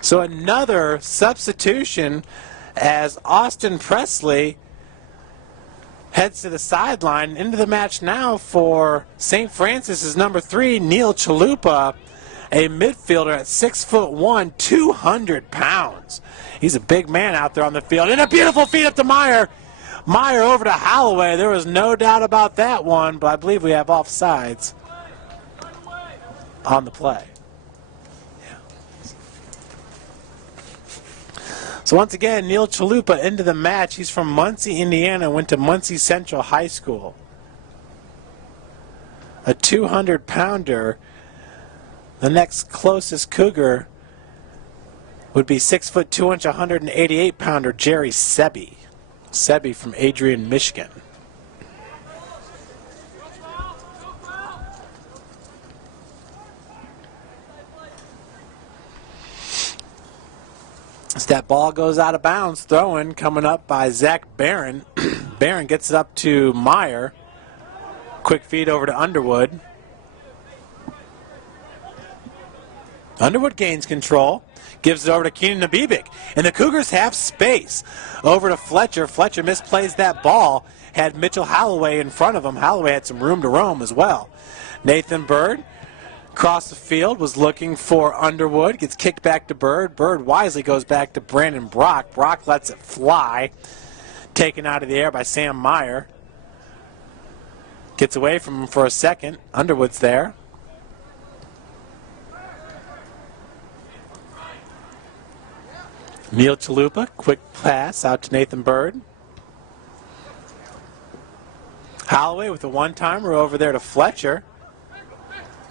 So another substitution as Austin Presley heads to the sideline. Into the match now for St. Francis is number 3, Neil Chalupa, a midfielder at 6'1", 200 pounds. He's a big man out there on the field. And a beautiful feed up to Meyer. Meyer over to Holloway. There was no doubt about that one, but I believe we have offsides on the play. So once again, Neil Chalupa into the match. He's from Muncie, Indiana, went to Muncie Central High School. A 200-pounder. The next closest Cougar would be 6'2", 188-pounder Jerry Sebi. Sebi from Adrian, Michigan. As that ball goes out of bounds, throw-in coming up by Zach Barron. Barron gets it up to Meyer. Quick feed over to Underwood. Underwood gains control, gives it over to Keenan Nabibic, and the Cougars have space. Over to Fletcher. Fletcher misplays that ball, had Mitchell Holloway in front of him. Holloway had some room to roam as well. Nathan Bird across the field was looking for Underwood, gets kicked back to Bird. Bird wisely goes back to Brandon Brock. Brock lets it fly, taken out of the air by Sam Meyer. Gets away from him for a second. Underwood's there. Neil Chalupa, quick pass out to Nathan Bird. Holloway with a one-timer over there to Fletcher.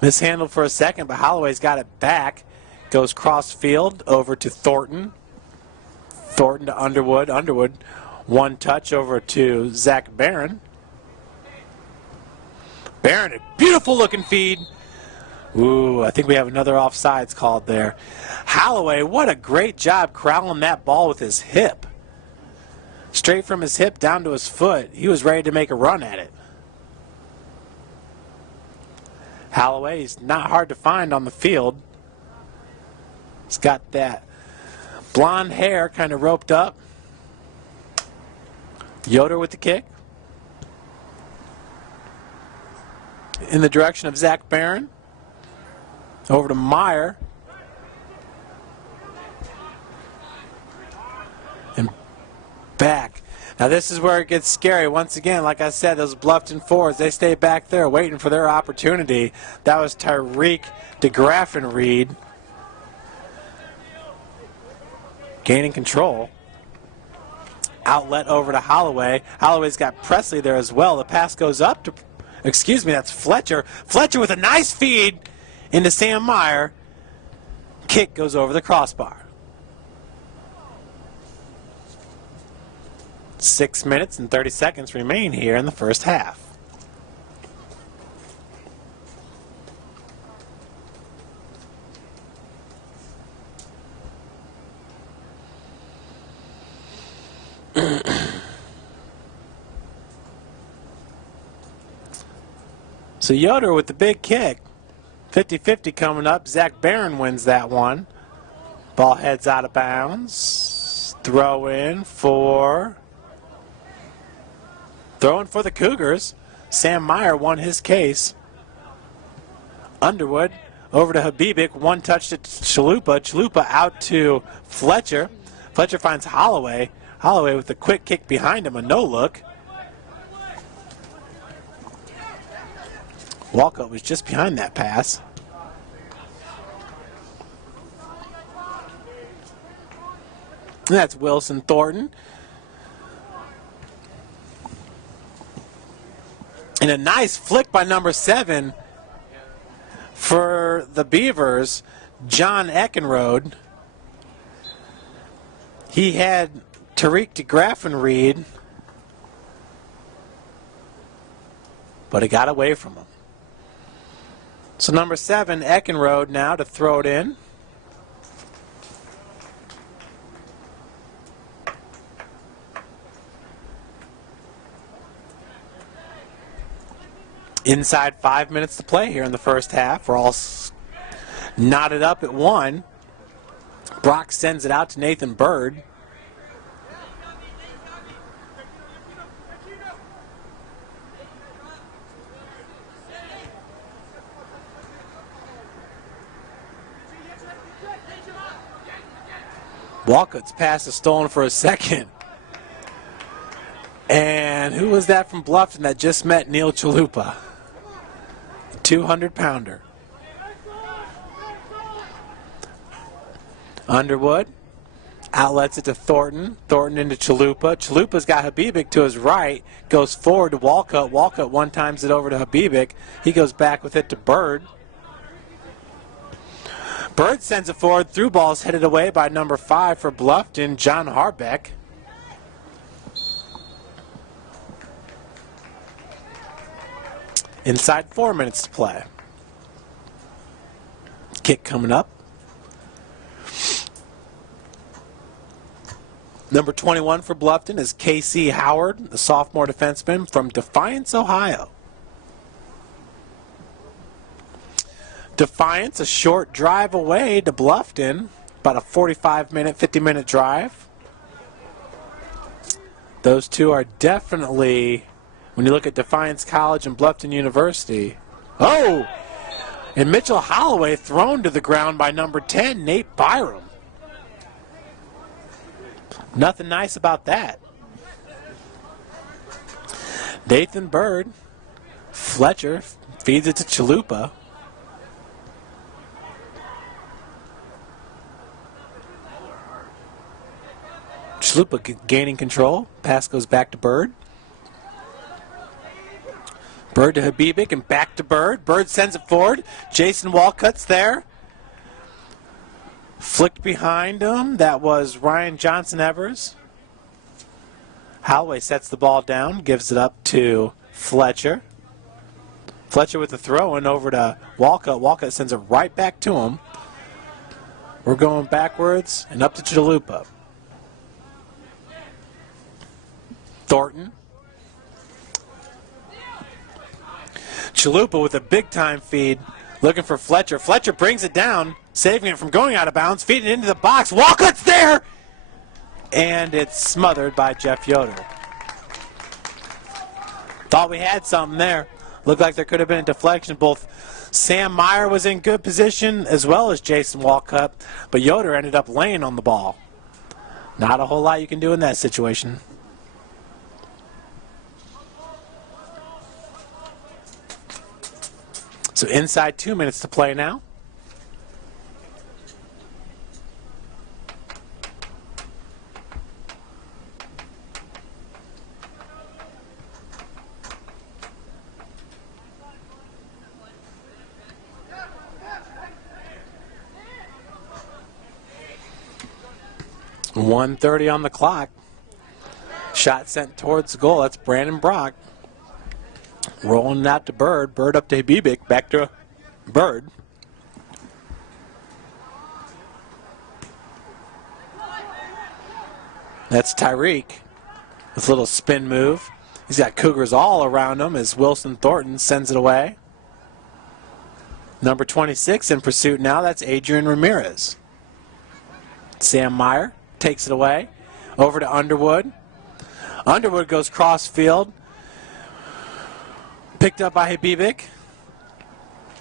Mishandled for a second, but Holloway's got it back. Goes cross field over to Thornton. Thornton to Underwood. Underwood, one touch over to Zach Barron. Barron, a beautiful looking feed. Ooh, I think we have another offsides called there. Holloway, what a great job corralling that ball with his hip. Straight from his hip down to his foot. He was ready to make a run at it. Holloway, he's not hard to find on the field. He's got that blonde hair kind of roped up. Yoder with the kick. In the direction of Zach Barron. Over to Meyer. And back. Now this is where it gets scary. Once again, like I said, those Bluffton forwards, they stay back there waiting for their opportunity. That was Tyreek DeGraffenried gaining control. Outlet over to Holloway. Holloway's got Presley there as well. The pass goes up to, excuse me, that's Fletcher. Fletcher with a nice feed into Sam Meyer. Kick goes over the crossbar. 6 minutes and 30 seconds remain here in the first half. So Yoder with the big kick. 50-50 coming up. Zach Barron wins that one. Ball heads out of bounds. Throw in for the Cougars. Sam Meyer won his case. Underwood over to Habibic. One touch to Chalupa. Chalupa out to Fletcher. Fletcher finds Holloway. Holloway with a quick kick behind him. A no-look. Walcott was just behind that pass. And that's Wilson Thornton. And a nice flick by number 7 for the Beavers, John Eckenrode. He had Tariq DeGraffenried, but it got away from him. So number 7, Eckenrode now to throw it in. Inside 5 minutes to play here in the first half. We're all knotted up at 1. Brock sends it out to Nathan Bird. Walcott's pass is stolen for a second. And who was that from Bluffton that just met Neil Chalupa? 200-pounder. Underwood outlets it to Thornton. Thornton into Chalupa. Chalupa's got Habibic to his right. Goes forward to Walcott. Walcott one times it over to Habibic. He goes back with it to Bird. Bird sends it forward. Through ball's headed away by number 5 for Bluffton, John Harbeck. Inside 4 minutes to play. Kick coming up. Number 21 for Bluffton is K.C. Howard, the sophomore defenseman from Defiance, Ohio. Defiance, a short drive away to Bluffton, about a 45-minute, 50-minute drive. Those two are definitely, when you look at Defiance College and Bluffton University. Oh! And Mitchell Holloway thrown to the ground by number 10, Nate Byram. Nothing nice about that. Nathan Bird, Fletcher feeds it to Chalupa. Chalupa gaining control. Pass goes back to Bird. Bird to Habibik and back to Bird. Bird sends it forward. Jason Walcutt's there. Flicked behind him. That was Ryan Johnson-Evers. Holloway sets the ball down. Gives it up to Fletcher. Fletcher with the throw in over to Walcott. Walcott sends it right back to him. We're going backwards and up to Chalupa. Thornton. Chalupa with a big-time feed, looking for Fletcher. Fletcher brings it down, saving it from going out of bounds, feeding it into the box. Walcott's there! And it's smothered by Jeff Yoder. Thought we had something there. Looked like there could have been a deflection. Both Sam Meyer was in good position as well as Jason Walcott, but Yoder ended up laying on the ball. Not a whole lot you can do in that situation. So inside 2 minutes to play now. .130 on the clock. Shot sent towards the goal. That's Brandon Brock. Rolling it out to Bird. Bird up to Habibik. Back to Bird. That's Tyreek with a little spin move. He's got Cougars all around him as Wilson Thornton sends it away. Number 26 in pursuit now. That's Adrian Ramirez. Sam Meyer takes it away. Over to Underwood. Underwood goes cross field. Picked up by Habibik.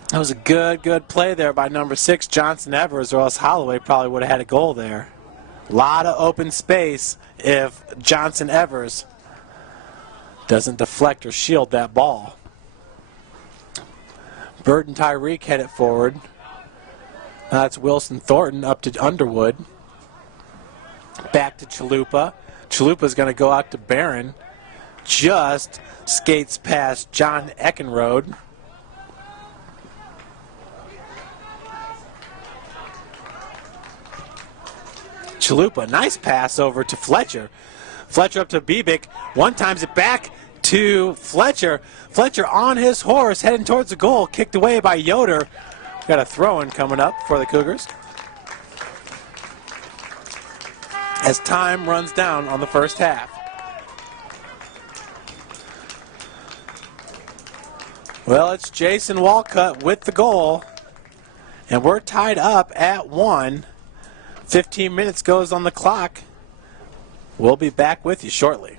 That was a good play there by number 6, Johnson-Evers, or else Holloway probably would have had a goal there. A lot of open space if Johnson-Evers doesn't deflect or shield that ball. Bird and Tyreek head it forward. That's Wilson Thornton up to Underwood. Back to Chalupa. Chalupa's going to go out to Barron. Just skates past John Eckenrode. Chalupa, nice pass over to Fletcher. Fletcher up to Biebick. One times it back to Fletcher. Fletcher on his horse, heading towards the goal. Kicked away by Yoder. Got a throw-in coming up for the Cougars. As time runs down on the first half. Well, it's Jason Walcott with the goal. And we're tied up at 1. 15 minutes goes on the clock. We'll be back with you shortly.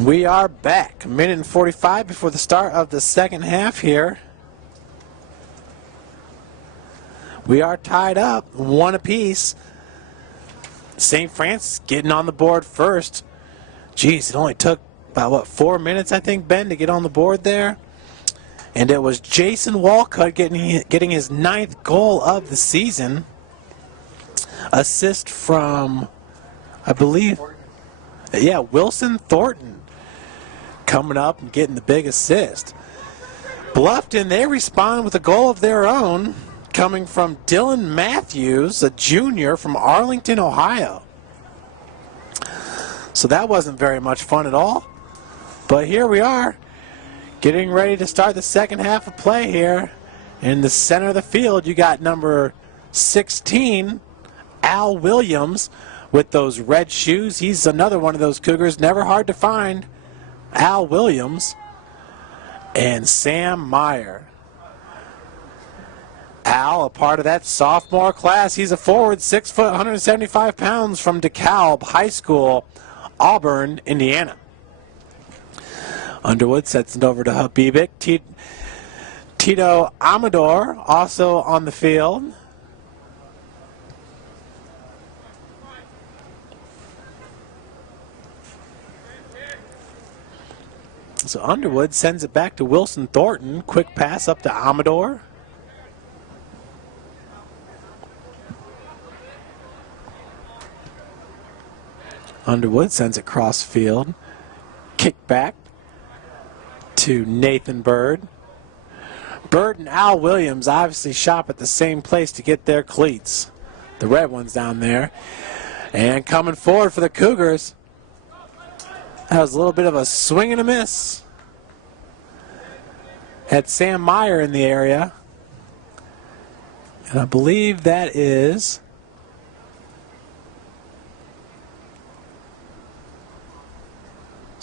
We are back. 1:45 before the start of the second half here. We are tied up, 1 apiece. St. Francis getting on the board first. Geez, it only took about, 4 minutes, I think, Ben, to get on the board there. And it was Jason Walcott getting his 9th goal of the season. Assist from, I believe, Wilson Thornton coming up and getting the big assist. Bluffton, they respond with a goal of their own coming from Dylan Matthews, a junior from Arlington, Ohio. So that wasn't very much fun at all. But here we are, getting ready to start the second half of play here. In the center of the field, you got number 16, Al Williams, with those red shoes. He's another one of those Cougars, never hard to find. Al Williams and Sam Meyer. Al, a part of that sophomore class. He's a forward, 6 foot, 175 pounds from DeKalb High School, Auburn, Indiana. Underwood sets it over to Habibik. Tito Amador also on the field. So Underwood sends it back to Wilson Thornton. Quick pass up to Amador. Underwood sends it cross field. Kick back to Nathan Bird. Bird and Al Williams obviously shop at the same place to get their cleats. The red ones down there. And coming forward for the Cougars. That was a little bit of a swing and a miss. Had Sam Meyer in the area. And I believe that is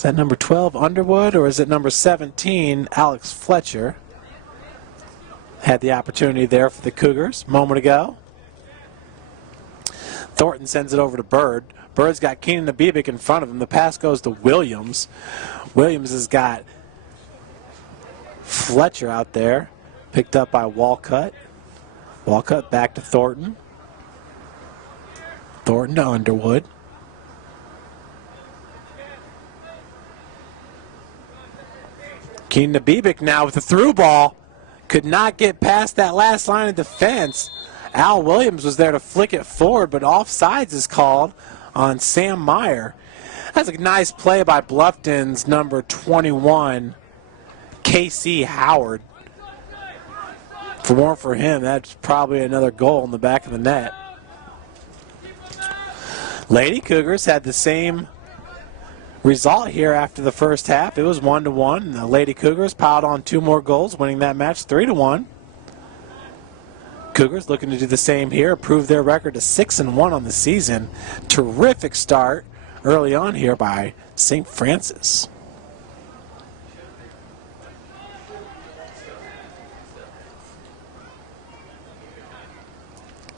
that number 12, Underwood, or is it number 17, Alex Fletcher? Had the opportunity there for the Cougars a moment ago. Thornton sends it over to Bird. Bird's got Keenan Abibik in front of him. The pass goes to Williams. Williams has got Fletcher out there, picked up by Walcott. Walcott back to Thornton. Thornton to Underwood. Keenan Abibik now with the through ball. Could not get past that last line of defense. Al Williams was there to flick it forward, but offsides is called on Sam Meyer. That's a nice play by Bluffton's number 21, K.C. Howard. If it weren't for him, that's probably another goal in the back of the net. Lady Cougars had the same result here after the first half. It was 1-1. The Lady Cougars piled on 2 more goals, winning that match 3-1. Cougars looking to do the same here, improve their record to 6-1 on the season. Terrific start early on here by St. Francis.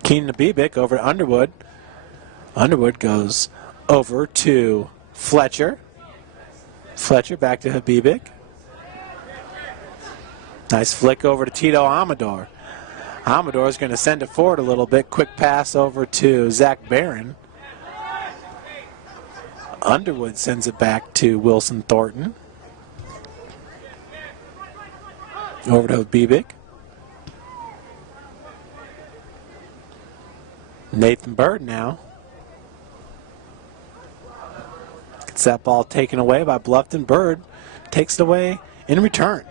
Keenan Abibik over to Underwood. Underwood goes over to Fletcher. Fletcher back to Habibik. Nice flick over to Tito Amador. Amador is going to send it forward a little bit. Quick pass over to Zach Barron. Underwood sends it back to Wilson Thornton. Over to Habibik. Nathan Bird now. Gets that ball taken away by Bluffton. Bird takes it away in return.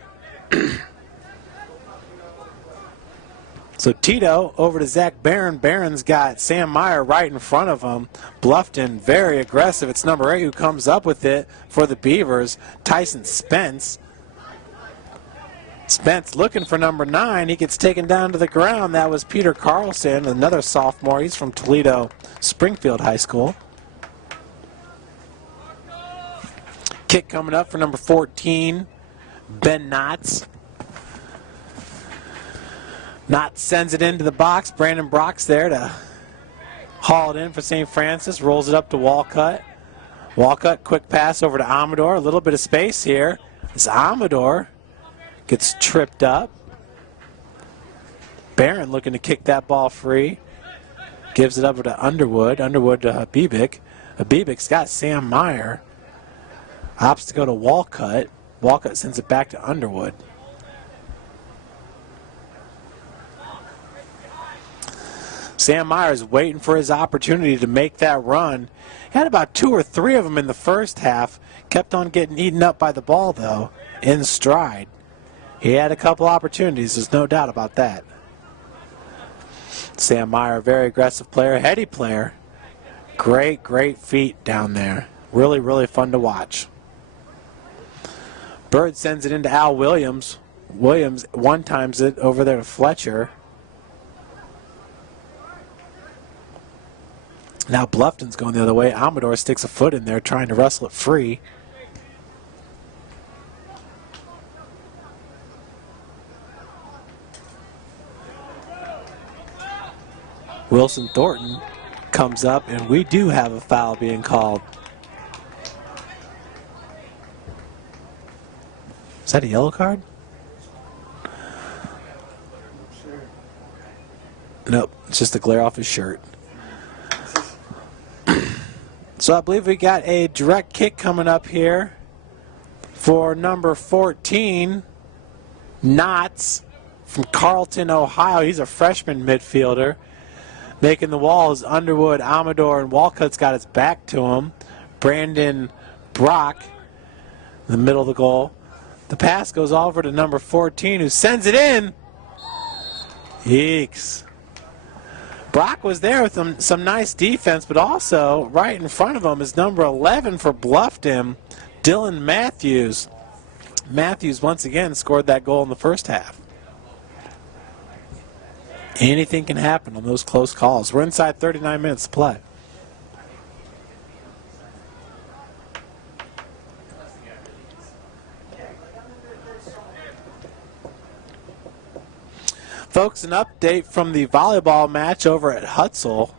So Tito over to Zach Barron. Barron's got Sam Meyer right in front of him. Bluffton very aggressive. It's number 8 who comes up with it for the Beavers. Tyson Spence. Spence looking for number 9. He gets taken down to the ground. That was Peter Carlson, another sophomore. He's from Toledo Springfield High School. Kick coming up for number 14, Ben Knotts. Knotts sends it into the box. Brandon Brock's there to haul it in for St. Francis. Rolls it up to Walcott. Walcott, quick pass over to Amador. A little bit of space here as Amador gets tripped up. Barron looking to kick that ball free. Gives it over to Underwood. Underwood to Habibik. Habibik's got Sam Meyer. Opts to go to Walcott. Walcott sends it back to Underwood. Sam Myers waiting for his opportunity to make that run. Had about 2 or 3 of them in the first half. Kept on getting eaten up by the ball, though, in stride. He had a couple opportunities, there's no doubt about that. Sam Meyer, very aggressive player, heady player. Great, great feet down there. Really, really fun to watch. Bird sends it into Al Williams. Williams one-times it over there to Fletcher. Now Bluffton's going the other way. Amador sticks a foot in there trying to wrestle it free. Wilson Thornton comes up, and we do have a foul being called. Is that a yellow card? Nope, it's just the glare off his shirt. So I believe we got a direct kick coming up here for number 14, Knotts from Carlton, Ohio. He's a freshman midfielder. Making the wall is Underwood, Amador, and Walcott's got his back to him. Brandon Brock in the middle of the goal. The pass goes over to number 14, who sends it in. Yeeks. Brock was there with some nice defense, but also right in front of him is number 11 for Bluffton, Dylan Matthews. Matthews once again scored that goal in the first half. Anything can happen on those close calls. We're inside 39 minutes to play. Folks, an update from the volleyball match over at Hutzel.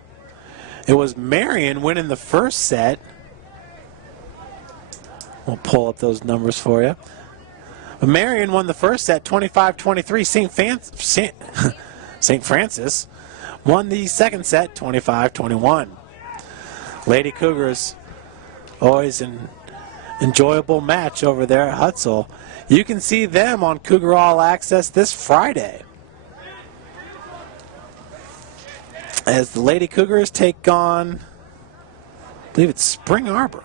It was Marion winning the first set. We'll pull up those numbers for you. But Marion won the first set 25-23. St. Francis won the second set 25-21. Lady Cougars, always an enjoyable match over there at Hutzel. You can see them on Cougar All Access this Friday, as the Lady Cougars take on, I believe it's Spring Arbor.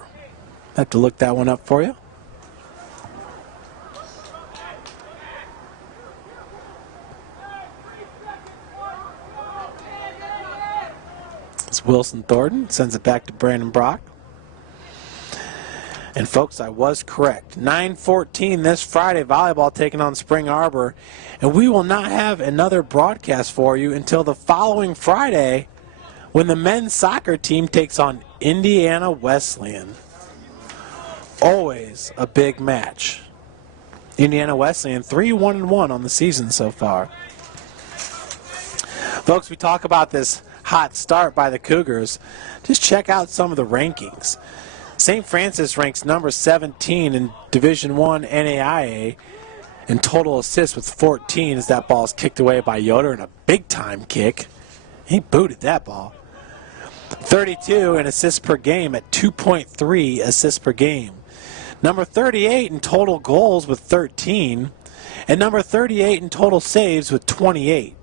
I have to look that one up for you. It's Wilson Thornton, sends it back to Brandon Brock. And folks, I was correct. 9:14 this Friday, volleyball taking on Spring Arbor. And we will not have another broadcast for you until the following Friday, when the men's soccer team takes on Indiana Wesleyan. Always a big match. Indiana Wesleyan 3-1-1 on the season so far. Folks, we talk about this hot start by the Cougars. Just check out some of the rankings. St. Francis ranks number 17 in Division I NAIA in total assists with 14 as that ball is kicked away by Yoder in a big-time kick. He booted that ball. 32 in assists per game at 2.3 assists per game. Number 38 in total goals with 13, and number 38 in total saves with 28.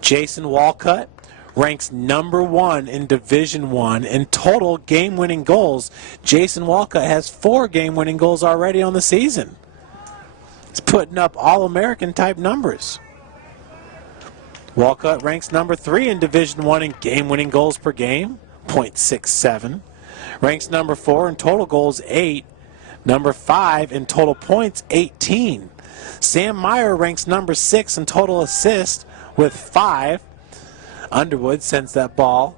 Jason Walcott ranks number 1 in Division I in total game-winning goals. Jason Walcott has 4 game-winning goals already on the season. He's putting up All-American type numbers. Walcott ranks number 3 in Division I in game-winning goals per game, .67. Ranks number 4 in total goals, 8. Number 5 in total points, 18. Sam Meyer ranks number 6 in total assists with 5. Underwood sends that ball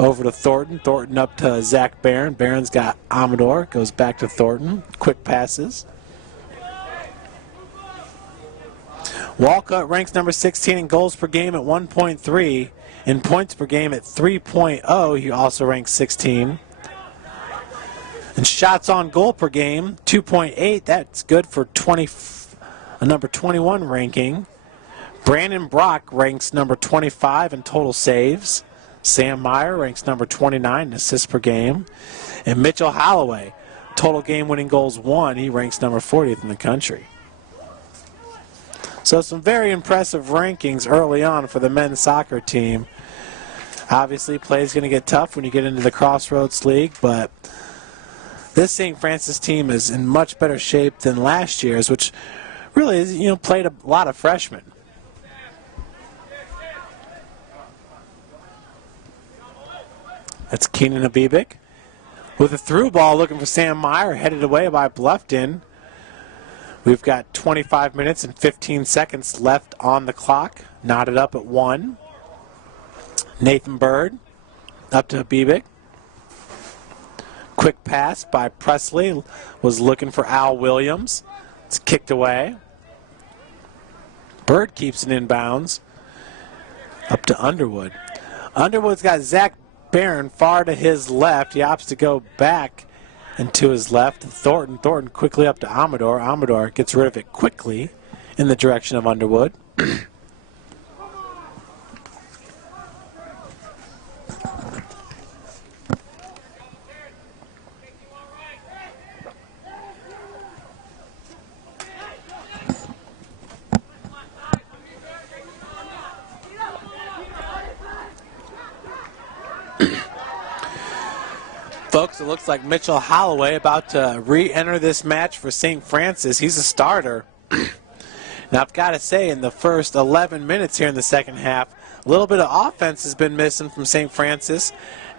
over to Thornton. Thornton up to Zach Barron. Barron's got Amador. Goes back to Thornton. Quick passes. Walcott ranks number 16 in goals per game at 1.3. In points per game at 3.0, he also ranks 16. And shots on goal per game, 2.8. That's good for a number 21 ranking. Brandon Brock ranks number 25 in total saves. Sam Meyer ranks number 29 in assists per game. And Mitchell Holloway, total game-winning goals 1. He ranks number 40th in the country. So some very impressive rankings early on for the men's soccer team. Obviously, play is going to get tough when you get into the Crossroads League, but this St. Francis team is in much better shape than last year's, which really is, played a lot of freshmen. That's Keenan Abibic with a through ball looking for Sam Meyer, headed away by Bluffton. We've got 25 minutes and 15 seconds left on the clock. Knotted up at 1. Nathan Bird up to Abibic. Quick pass by Presley was looking for Al Williams. It's kicked away. Bird keeps it in bounds. Up to Underwood. Underwood's got Zach Barron far to his left. He opts to go back and to his left. Thornton quickly up to Amador. Amador gets rid of it quickly in the direction of Underwood. Folks, it looks like Mitchell Holloway about to re-enter this match for St. Francis. He's a starter. Now, I've got to say, in the first 11 minutes here in the second half, a little bit of offense has been missing from St. Francis,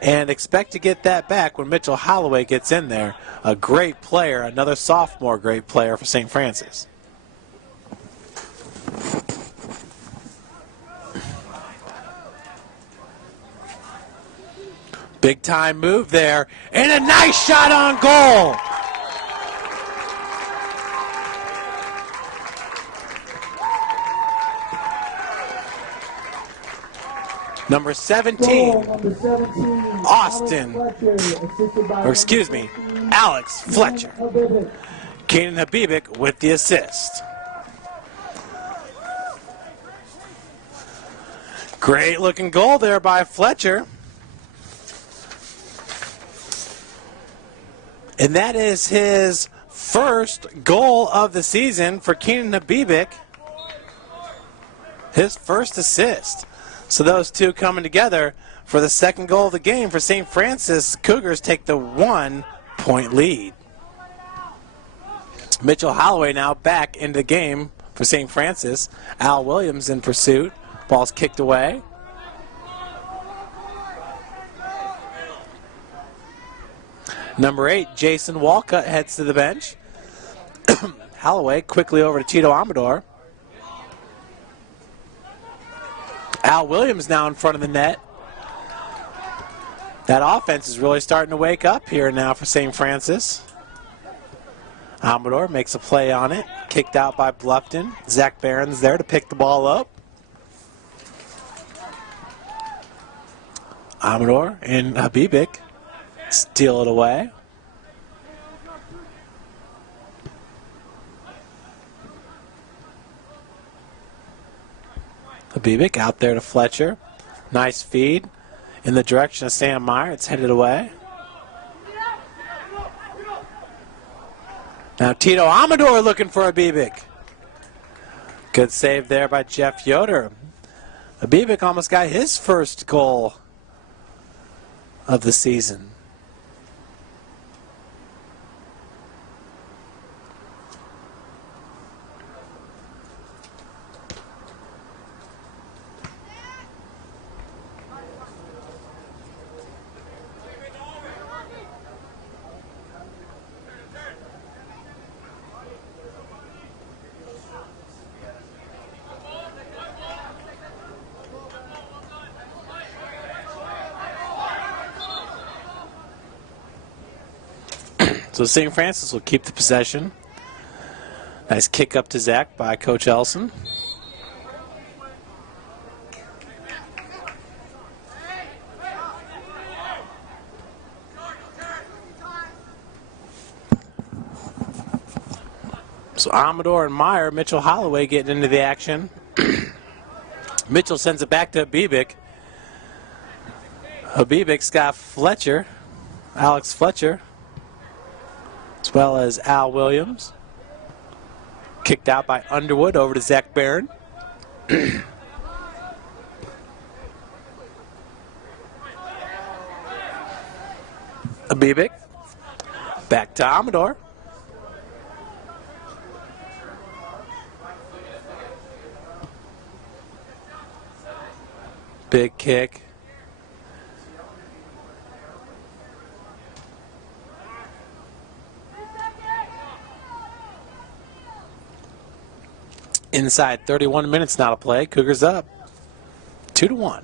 and expect to get that back when Mitchell Holloway gets in there. A great player, another sophomore great player for St. Francis. Big time move there, and a nice shot on goal. Number 17, Austin, or excuse me, Alex Fletcher. Keenan Habibic with the assist. Great looking goal there by Fletcher. And that is his first goal of the season for Keenan Habibic. His first assist. So those two coming together for the second goal of the game for St. Francis. Cougars take the 1-point lead. Mitchell Holloway now back into the game for St. Francis. Al Williams in pursuit. Ball's kicked away. Number 8, Jason Walcott heads to the bench. Holloway quickly over to Tito Amador. Al Williams now in front of the net. That offense is really starting to wake up here now for St. Francis. Amador makes a play on it. Kicked out by Bluffton. Zach Barron's there to pick the ball up. Amador and Habibic steal it away. Habibic out there to Fletcher. Nice feed in the direction of Sam Meyer. It's headed away. Now Tito Amador looking for Habibic. Good save there by Jeff Yoder. Habibic almost got his first goal of the season. So St. Francis will keep the possession. Nice kick up to Zach by Coach Elson. So Amador and Meyer, Mitchell Holloway getting into the action. Mitchell sends it back to Habibik. Habibik's got Fletcher, Alex Fletcher, as well as Al Williams. Kicked out by Underwood over to Zach Barron. Habibik, back to Amador. Big kick. Inside 31 minutes now to play. Cougars up 2-1.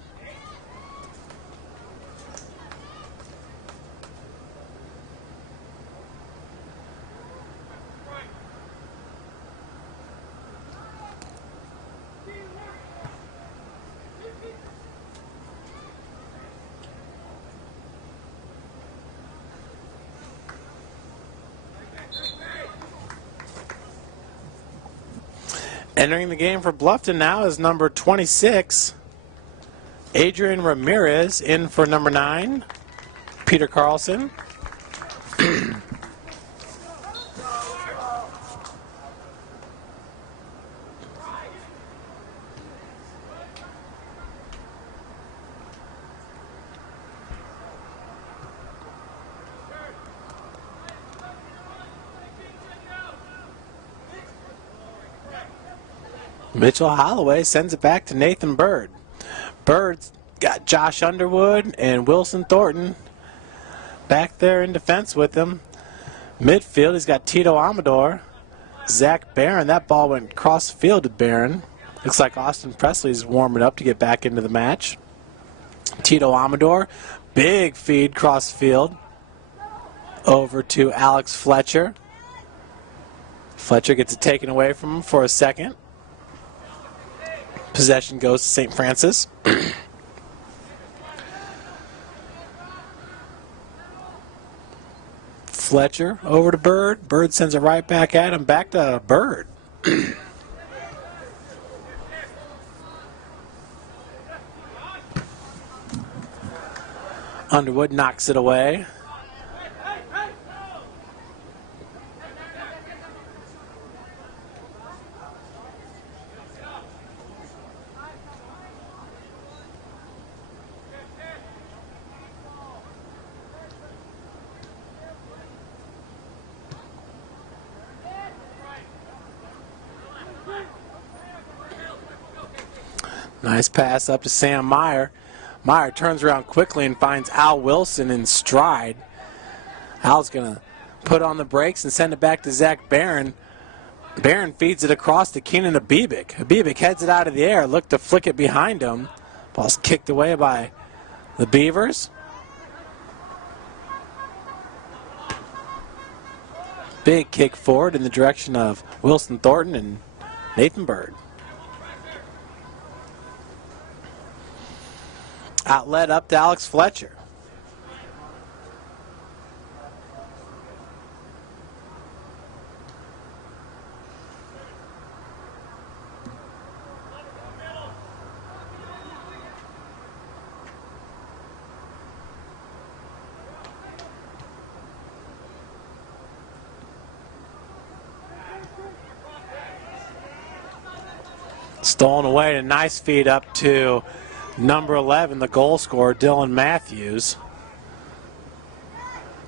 Entering the game for Bluffton now is number 26, Adrian Ramirez, in for number 9, Peter Carlson. Mitchell Holloway sends it back to Nathan Bird. Bird's got Josh Underwood and Wilson Thornton back there in defense with him. Midfield, he's got Tito Amador, Zach Barron. That ball went across the field to Barron. Looks like Austin Presley's warming up to get back into the match. Tito Amador, big feed cross field over to Alex Fletcher. Fletcher gets it taken away from him for a second. Possession goes to St. Francis. Fletcher over to Bird. Bird sends it right back at him. Back to Bird. Underwood knocks it away. Nice pass up to Sam Meyer. Meyer turns around quickly and finds Al Wilson in stride. Al's going to put on the brakes and send it back to Zach Barron. Barron feeds it across to Keenan Habibik. Habibik heads it out of the air, looked to flick it behind him. Ball's kicked away by the Beavers. Big kick forward in the direction of Wilson Thornton and Nathan Bird. Outlet up to Alex Fletcher. Stolen away, a nice feed up to number 11, the goal scorer, Dylan Matthews.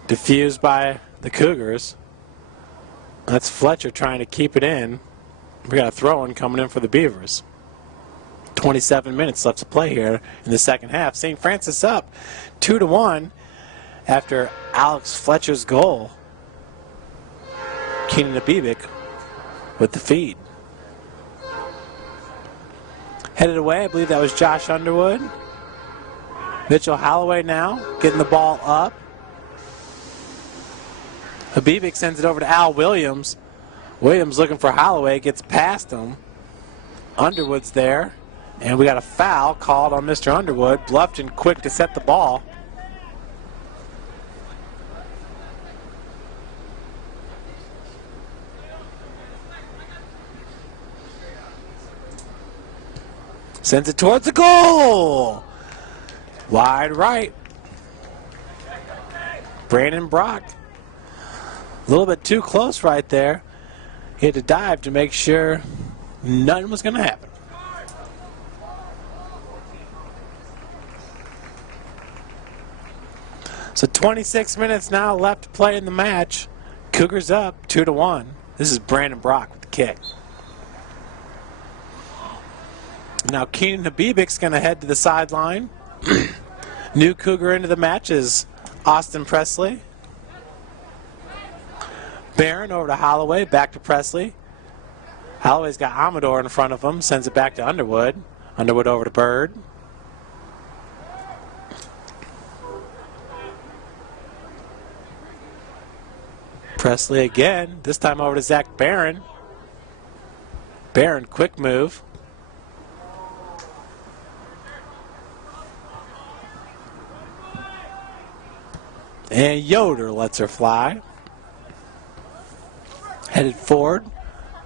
Diffused by the Cougars. That's Fletcher trying to keep it in. We got a throw-in coming in for the Beavers. 27 minutes left to play here in the second half. St. Francis up 2-1 after Alex Fletcher's goal. Keenan Habibik with the feed. Headed away, I believe that was Josh Underwood. Mitchell Holloway now, getting the ball up. Habibik sends it over to Al Williams. Williams looking for Holloway, gets past him. Underwood's there, and we got a foul called on Mr. Underwood. Bluffton quick to set the ball. Sends it towards the goal. Wide right. Brandon Brock. A little bit too close right there. He had to dive to make sure nothing was going to happen. So 26 minutes now left to play in the match. Cougars up 2-1. This is Brandon Brock with the kick. Now Keenan Habibic's going to head to the sideline. New Cougar into the match is Austin Presley. Barron over to Holloway, back to Presley. Holloway's got Amador in front of him, sends it back to Underwood. Underwood over to Bird. Presley again, this time over to Zach Barron. Barron, quick move. And Yoder lets her fly. Headed forward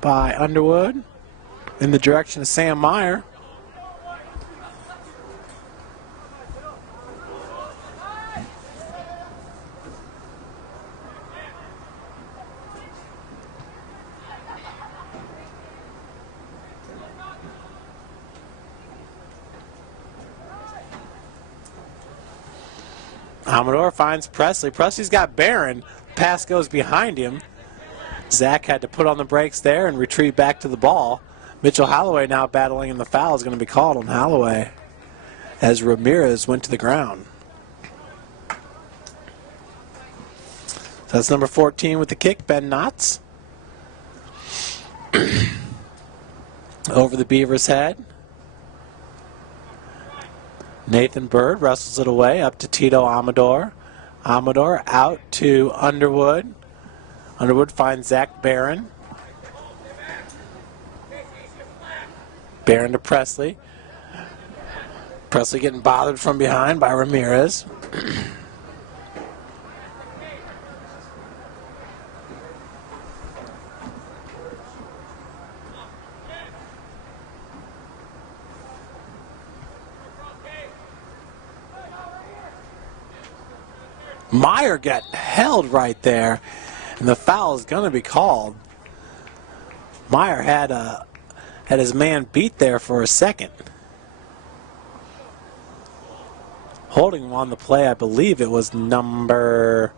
by Underwood in the direction of Sam Meyer. Amador finds Presley. Presley's got Barron. Pass goes behind him. Zach had to put on the brakes there and retreat back to the ball. Mitchell Holloway now battling, and the foul is going to be called on Holloway as Ramirez went to the ground. So that's number 14 with the kick, Ben Knotts. Over the Beavers' head. Nathan Bird wrestles it away up to Tito Amador. Amador out to Underwood. Underwood finds Zach Barron. Barron to Presley. Presley getting bothered from behind by Ramirez. Meyer got held right there, and the foul is going to be called. Meyer had his man beat there for a second. Holding him on the play, I believe it was number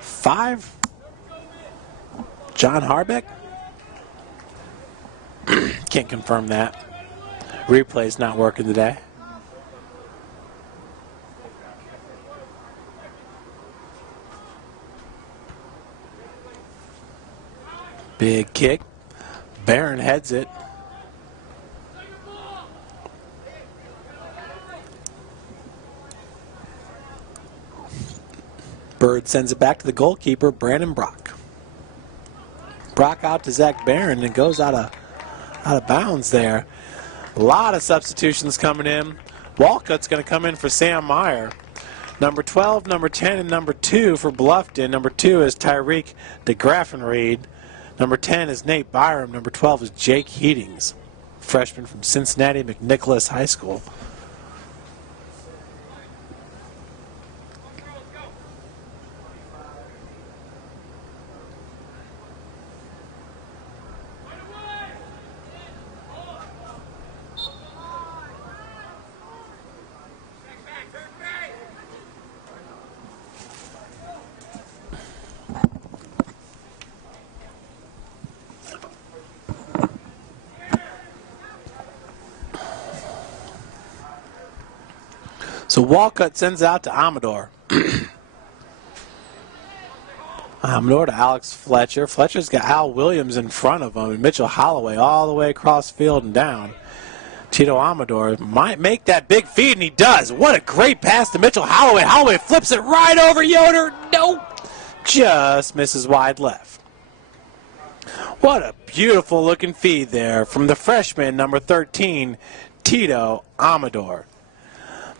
5, John Harbeck. Can't confirm that. Replay's not working today. Big kick. Barron heads it. Bird sends it back to the goalkeeper, Brandon Brock. Brock out to Zach Barron and goes out of bounds there. A lot of substitutions coming in. Walcott's going to come in for Sam Meyer. Number 12, number 10, and number 2 for Bluffton. Number 2 is Tyreek DeGraffenried. Number 10 is Nate Byram. Number 12 is Jake Heatings, freshman from Cincinnati McNicholas High School. So Walcott sends it out to Amador. Amador to Alex Fletcher. Fletcher's got Al Williams in front of him and Mitchell Holloway all the way across field and down. Tito Amador might make that big feed, and he does. What a great pass to Mitchell Holloway. Holloway flips it right over Yoder. Nope. Just misses wide left. What a beautiful looking feed there from the freshman, number 13, Tito Amador.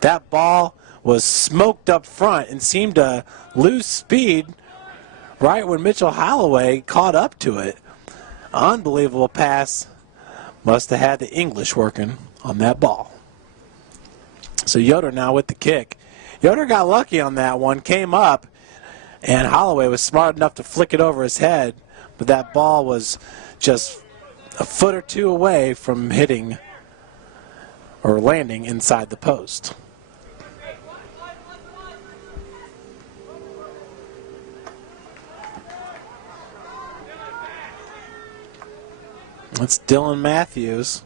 That ball was smoked up front and seemed to lose speed right when Mitchell Holloway caught up to it. Unbelievable pass. Must have had the English working on that ball. So Yoder now with the kick. Yoder got lucky on that one, came up, and Holloway was smart enough to flick it over his head, but that ball was just a foot or two away from hitting or landing inside the post. It's Dylan Matthews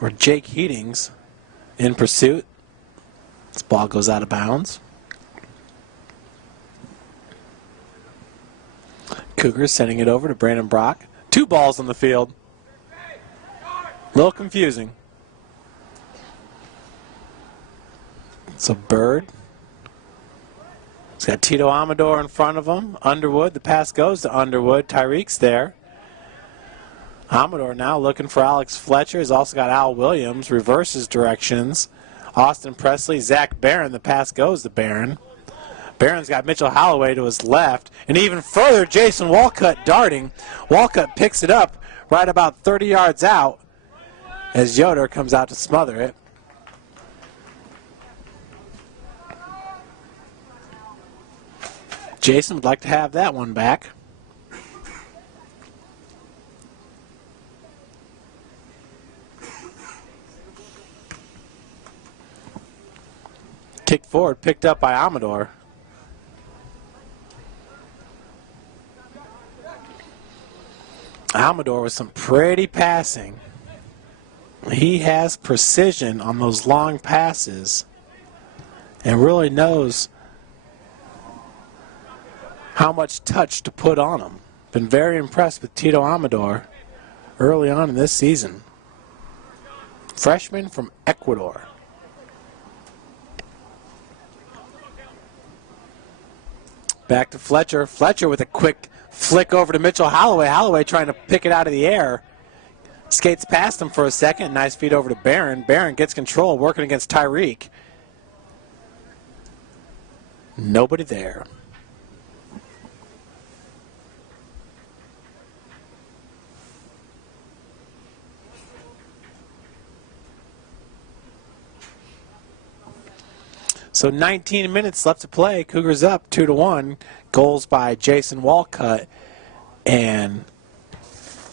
or Jake Heatings in pursuit. This ball goes out of bounds. Cougars sending it over to Brandon Brock. 2 balls on the field. A little confusing. So Bird. He's got Tito Amador in front of him. Underwood, the pass goes to Underwood. Tyreek's there. Amador now looking for Alex Fletcher. He's also got Al Williams. Reverses directions. Austin Presley, Zach Barron. The pass goes to Barron. Barron's got Mitchell Holloway to his left. And even further, Jason Walcott darting. Walcott picks it up right about 30 yards out as Yoder comes out to smother it. Jason would like to have that one back. Kick forward, picked up by Amador. Amador with some pretty passing. He has precision on those long passes and really knows how much touch to put on them. Been very impressed with Tito Amador early on in this season. Freshman from Ecuador. Back to Fletcher. Fletcher with a quick flick over to Mitchell Holloway. Holloway trying to pick it out of the air. Skates past him for a second. Nice feed over to Barron. Barron gets control, working against Tyreek. Nobody there. So 19 minutes left to play. Cougars up 2-1. Goals by Jason Walcott and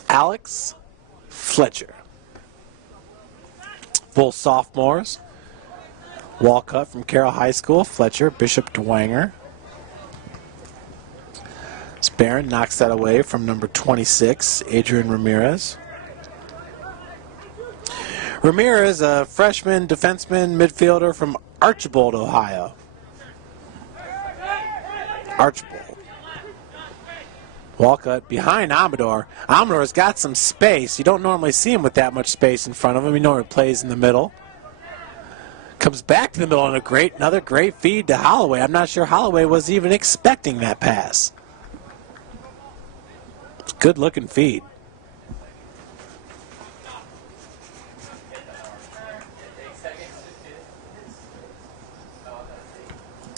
Alex Fletcher. Full sophomores. Walcott from Carroll High School. Fletcher, Bishop Dwanger. Barron knocks that away from number 26, Adrian Ramirez. Ramirez, a freshman defenseman midfielder from Archbold, Ohio. Archbold. Walcott behind Amador. Amador's got some space. You don't normally see him with that much space in front of him. He normally plays in the middle. Comes back to the middle and another great feed to Holloway. I'm not sure Holloway was even expecting that pass. It's a good looking feed.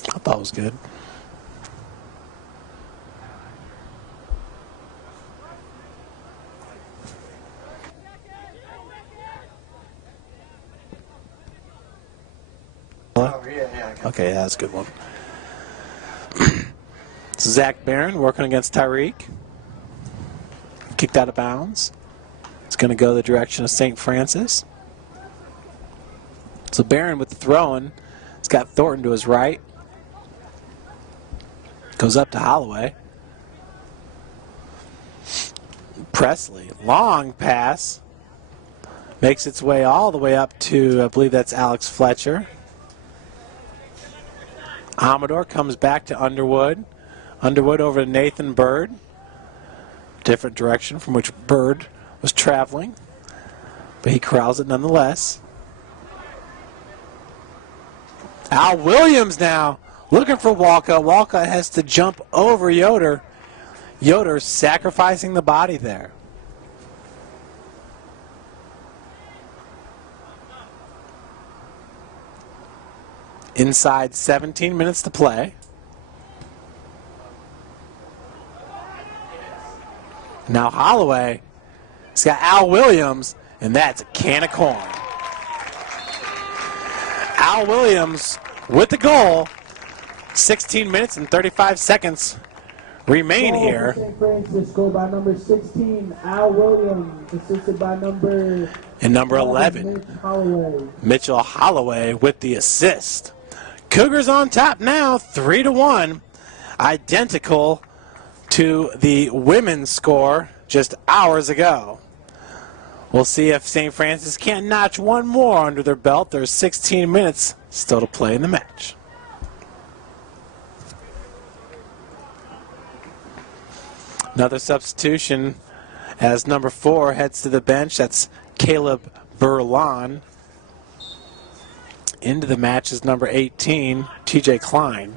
I thought it was good. Okay, that's a good one. Zach Barron working against Tyreek. Kicked out of bounds. It's going to go the direction of St. Francis. So Barron with the throw-in. He's got Thornton to his right. Goes up to Holloway. Presley, long pass. Makes its way all the way up to, I believe that's Alex Fletcher. Amador comes back to Underwood. Underwood over to Nathan Bird. Different direction from which Bird was traveling, but he corrals it nonetheless. Al Williams now looking for Walcott. Walcott has to jump over Yoder. Yoder sacrificing the body there. Inside 17 minutes to play. Now Holloway has got Al Williams, and that's a can of corn. Al Williams with the goal. 16 minutes and 35 seconds remain Goal here. for St. Francis, by number 16, Al Williams, assisted by number And number 11, Mitch Holloway. Mitchell Holloway with the assist. Cougars on top now, 3-1, identical to the women's score just hours ago. We'll see if St. Francis can't notch one more under their belt. There's 16 minutes still to play in the match. Another substitution as number 4 heads to the bench. That's Caleb Burlan. Into the match is number 18, TJ Klein.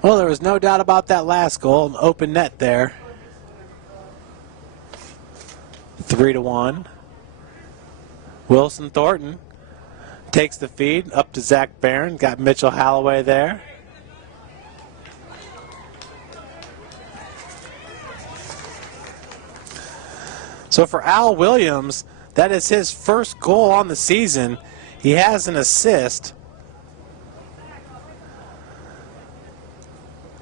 Well, there was no doubt about that last goal. An open net there. 3-1. Wilson Thornton takes the feed up to Zach Barron. Got Mitchell Holloway there. So for Al Williams, that is his first goal on the season. He has an assist.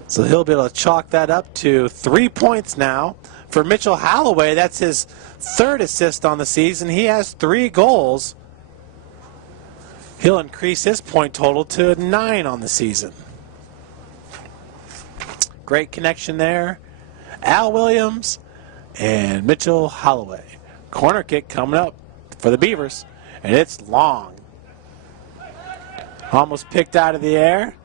So he'll be able to chalk that up to 3 points now. For Mitchell Holloway, that's his third assist on the season. He has 3 goals. He'll increase his point total to 9 on the season. Great connection there. Al Williams and Mitchell Holloway. Corner kick coming up for the Beavers, and it's long. Almost picked out of the air.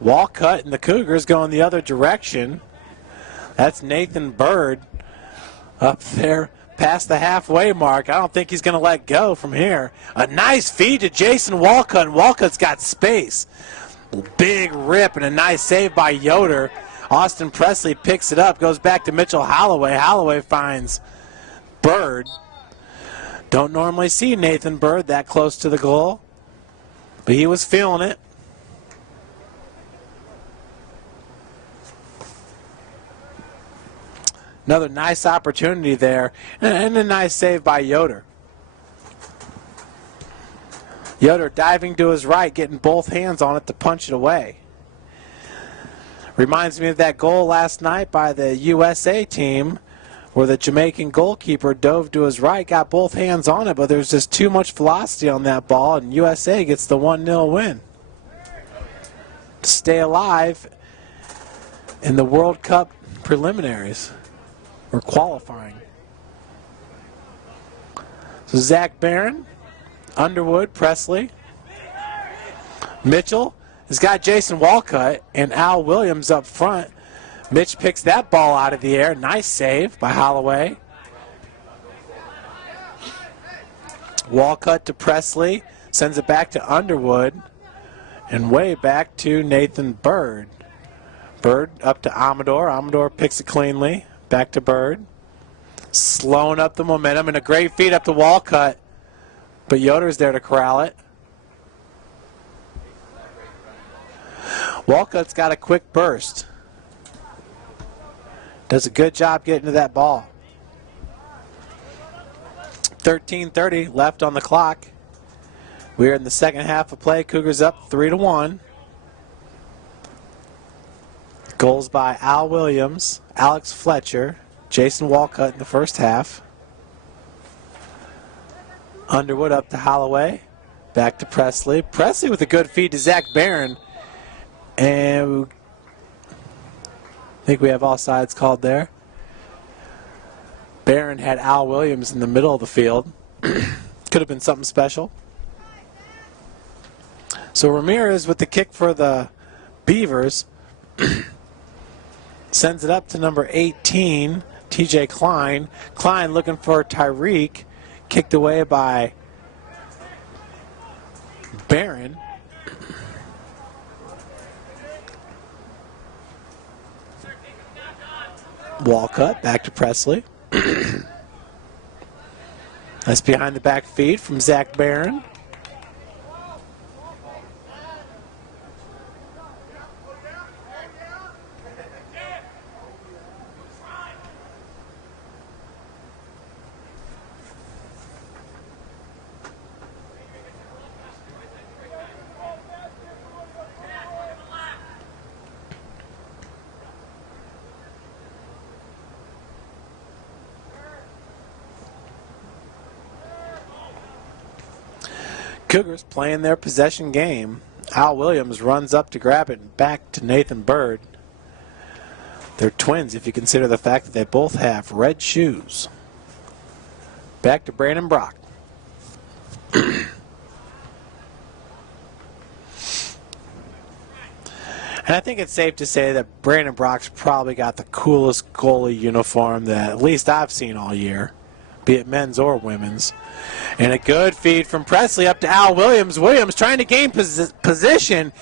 Walcott and the Cougars going the other direction. That's Nathan Bird up there past the halfway mark. I don't think he's going to let go from here. A nice feed to Jason Walcott, and Walcott's got space. Big rip and a nice save by Yoder. Austin Presley picks it up, goes back to Mitchell Holloway. Holloway finds Bird. Don't normally see Nathan Bird that close to the goal, but he was feeling it. Another nice opportunity there, and a nice save by Yoder. Yoder diving to his right, getting both hands on it to punch it away. Reminds me of that goal last night by the USA team where the Jamaican goalkeeper dove to his right, got both hands on it, but there's just too much velocity on that ball, and USA gets the 1-0 win to stay alive in the World Cup preliminaries. Or qualifying. So Zach Barron, Underwood, Presley. Mitchell has got Jason Walcott and Al Williams up front. Mitch picks that ball out of the air. Nice save by Holloway. Walcott to Presley. Sends it back to Underwood. And way back to Nathan Bird. Bird up to Amador. Amador picks it cleanly. Back to Bird. Slowing up the momentum and a great feed up to Walcott. But Yoder's there to corral it. Walcott's got a quick burst. Does a good job getting to that ball. 13:30 left on the clock. We're in the second half of play. Cougars up 3-1. Goals by Al Williams, Alex Fletcher, Jason Walcott in the first half. Underwood up to Holloway. Back to Presley. Presley with a good feed to Zach Barron. And I think we have all sides called there. Barron had Al Williams in the middle of the field. Could have been something special. So Ramirez with the kick for the Beavers. Sends it up to number 18, TJ Klein. Klein looking for Tyreek. Kicked away by Barron. Walcott back to Presley. That's behind the back feed from Zach Barron. Cougars playing their possession game. Al Williams runs up to grab it and back to Nathan Bird. They're twins if you consider the fact that they both have red shoes. Back to Brandon Brock. And I think it's safe to say that Brandon Brock's probably got the coolest goalie uniform that at least I've seen all year, be it men's or women's. And a good feed from Presley up to Al Williams. Williams trying to gain position,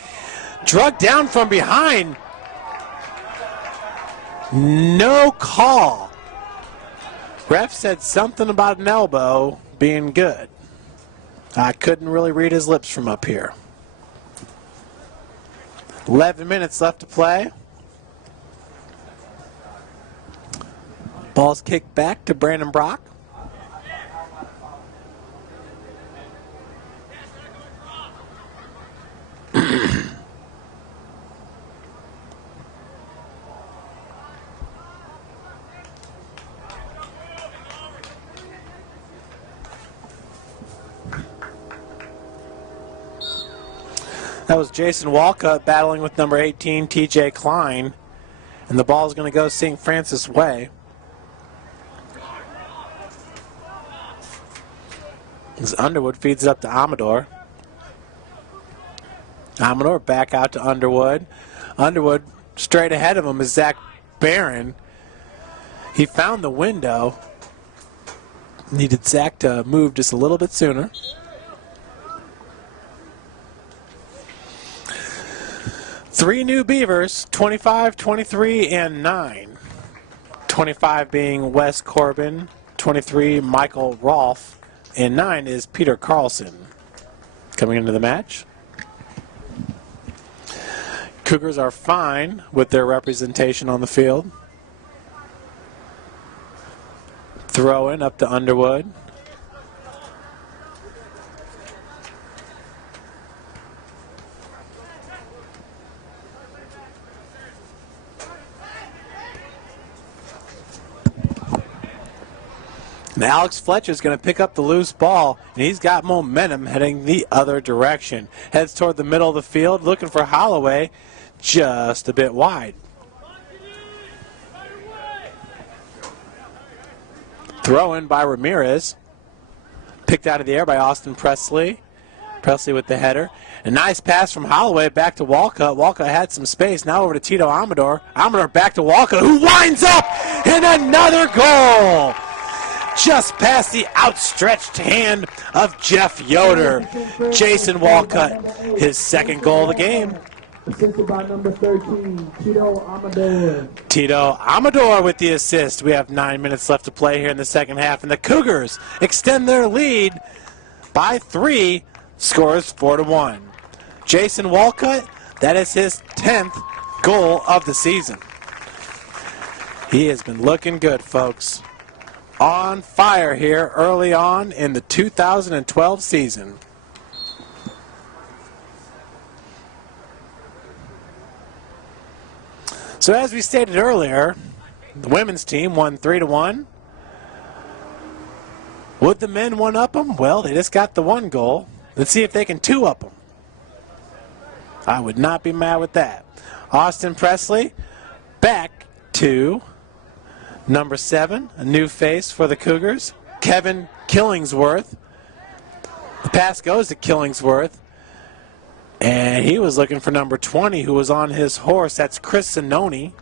drugged down from behind. No call. Ref said something about an elbow being good. I couldn't really read his lips from up here. 11 minutes left to play. Ball's kicked back to Brandon Brock. That was Jason Walcott battling with number 18, TJ Klein. And the ball is going to go St. Francis way. As Underwood feeds it up to Amador. Amador back out to Underwood. Underwood straight ahead of him is Zach Barron. He found the window. Needed Zach to move just a little bit sooner. Three new Beavers, 25, 23, and 9. 25 being Wes Corbin, 23 Michael Rolfe, and 9 is Peter Carlson. Coming into the match. Cougars are fine with their representation on the field. Throw in up to Underwood. And Alex Fletcher's going to pick up the loose ball, and he's got momentum heading the other direction. Heads toward the middle of the field, looking for Holloway, just a bit wide. Throw in by Ramirez. Picked out of the air by Austin Presley. Presley with the header. A nice pass from Holloway back to Walcott. Walcott had some space. Now over to Tito Amador. Amador back to Walcott, who winds up in another goal. Just past the outstretched hand of Jeff Yoder. Jason Walcott, his second goal of the game. Assisted by number 13, Tito Amador. Tito Amador with the assist. We have 9 minutes left to play here in the second half, and the Cougars extend their lead by 3. Scores 4-1. Jason Walcott, that is his 10th goal of the season. He has been looking good, folks. On fire here early on in the 2012 season. So as we stated earlier, the women's team won 3-1. Would the men one-up them? Well, they just got the one goal. Let's see if they can two-up them. I would not be mad with that. Austin Presley back to number 7, a new face for the Cougars, Kevin Killingsworth. The pass goes to Killingsworth, and he was looking for number 20, who was on his horse. That's Chris Zanoni.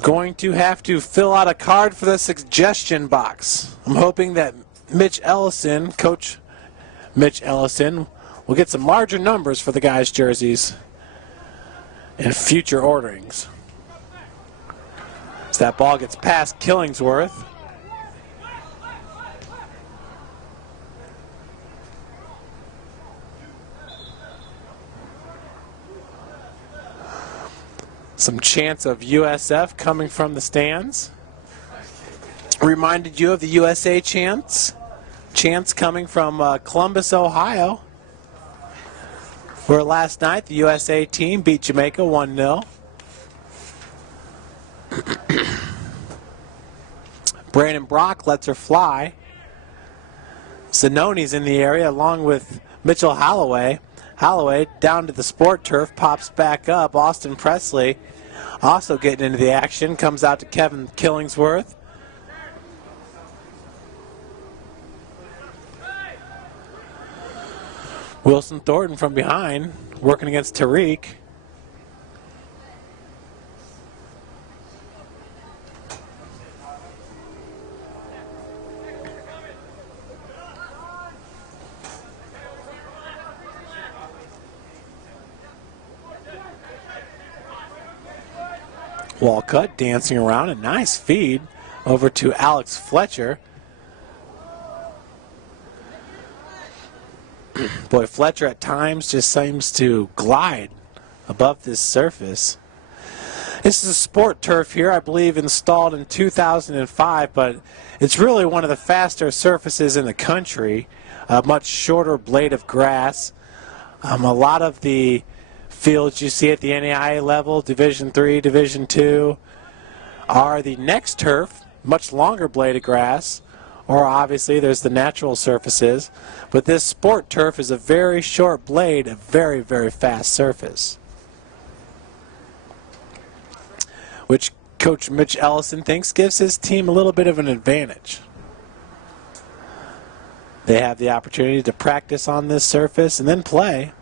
Going to have to fill out a card for the suggestion box. I'm hoping that Mitch Ellison, Coach Mitch Ellison, will get some larger numbers for the guys' jerseys in future orderings. As that ball gets past Killingsworth. Some chants of USF coming from the stands. Reminded you of the USA chants. Chants coming from Columbus, Ohio, where last night the USA team beat Jamaica 1-0. Brandon Brock lets her fly. Zanoni's in the area along with Mitchell Holloway. Holloway down to the sport turf, pops back up. Austin Presley also getting into the action, comes out to Kevin Killingsworth. Wilson Thornton from behind, working against Tariq. Walcott dancing around, a nice feed over to Alex Fletcher. Boy, Fletcher at times just seems to glide above this surface. This is a sport turf here, I believe installed in 2005, but it's really one of the faster surfaces in the country. A much shorter blade of grass. A lot of the fields you see at the NAIA level, Division III, Division II, are the next turf, much longer blade of grass, or obviously there's the natural surfaces. But this sport turf is a very short blade, a very, very fast surface, which Coach Mitch Ellison thinks gives his team a little bit of an advantage. They have the opportunity to practice on this surface and then play.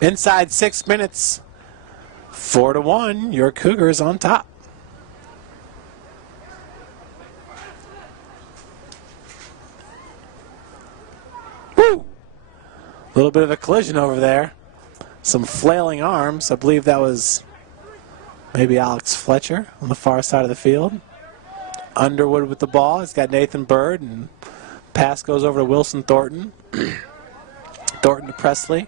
Inside 6 minutes, 4-1, your Cougars on top. Woo! A little bit of a collision over there. Some flailing arms. I believe that was maybe Alex Fletcher on the far side of the field. Underwood with the ball. He's got Nathan Bird, and pass goes over to Wilson Thornton. Thornton to Presley.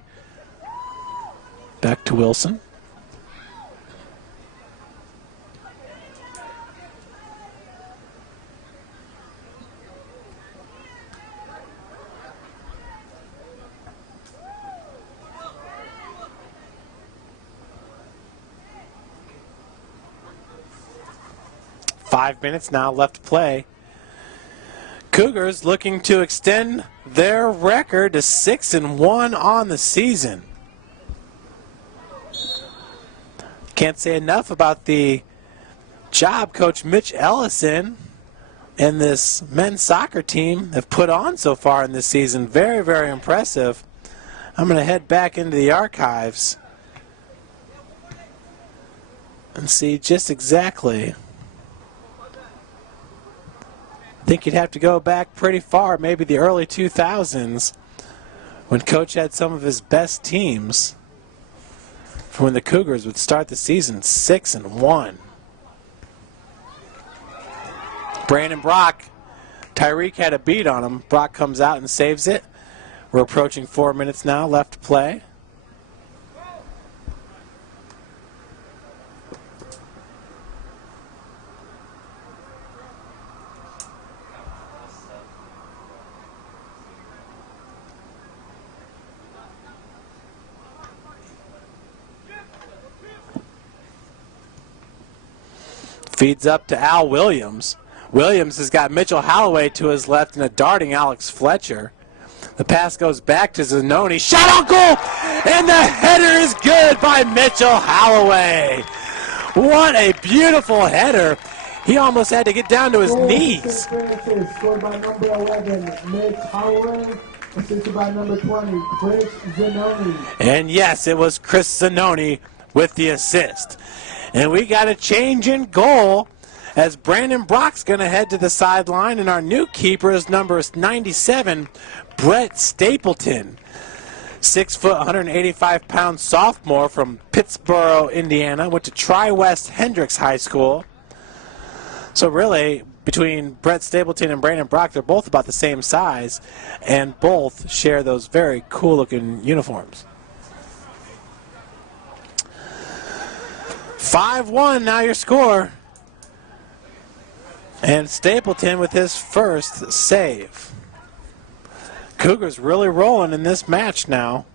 Back to Wilson. Five minutes now left to play. Cougars looking to extend their record to 6-1 on the season. Can't say enough about the job Coach Mitch Ellison and this men's soccer team have put on so far in this season. Very, very impressive. I'm going to head back into the archives and see just exactly. I think you'd have to go back pretty far, maybe the early 2000s, when Coach had some of his best teams, for when the Cougars would start the season 6-1. Brandon Brock, Tyreek had a beat on him. Brock comes out and saves it. We're approaching 4 minutes now left to play. Feeds up to Al Williams. Williams has got Mitchell Holloway to his left and a darting Alex Fletcher. The pass goes back to Zanoni. Shot on goal! And the header is good by Mitchell Holloway. What a beautiful header. He almost had to get down to his knees. Scored by number 11, Mitch Holloway. Assisted by number 20, Chris Zanoni. And yes, it was Chris Zanoni with the assist. And we got a change in goal as Brandon Brock's going to head to the sideline, and our new keeper is number 97, Brett Stapleton. 6 foot, 185-pound sophomore from Pittsboro, Indiana. Went to Tri-West Hendricks High School. So really, between Brett Stapleton and Brandon Brock, they're both about the same size, and both share those very cool-looking uniforms. 5-1 now your score. And Stapleton with his first save. Cougars really rolling in this match now.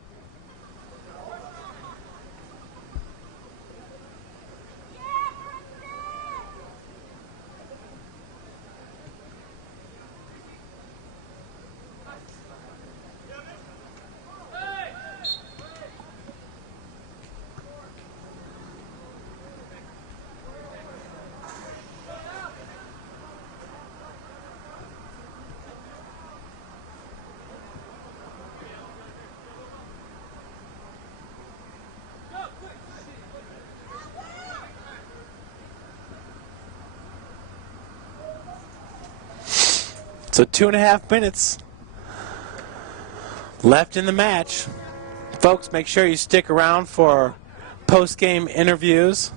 So 2.5 minutes left in the match. Folks, make sure you stick around for post-game interviews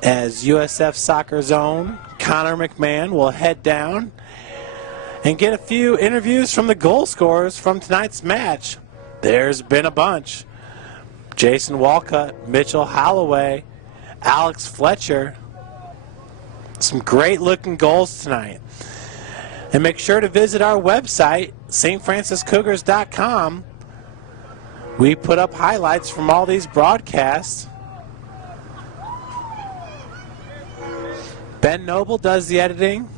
as USF Soccer Zone Connor McMahon will head down and get a few interviews from the goal scorers from tonight's match. There's been a bunch. Jason Walcott, Mitchell Holloway, Alex Fletcher. Some great looking goals tonight. And make sure to visit our website, stfranciscougars.com. We put up highlights from all these broadcasts. Ben Noble does the editing,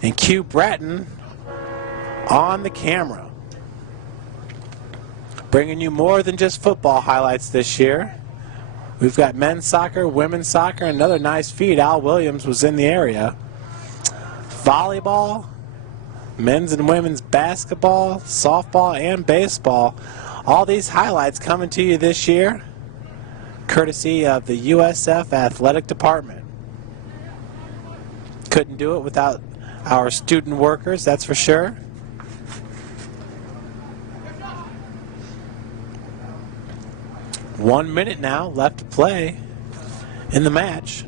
and Q Bratton on the camera. Bringing you more than just football highlights this year. We've got men's soccer, women's soccer, another nice feed. Al Williams was in the area. Volleyball, men's and women's basketball, softball, and baseball. All these highlights coming to you this year, courtesy of the USF Athletic Department. Couldn't do it without our student workers, that's for sure. One minute now left to play in the match.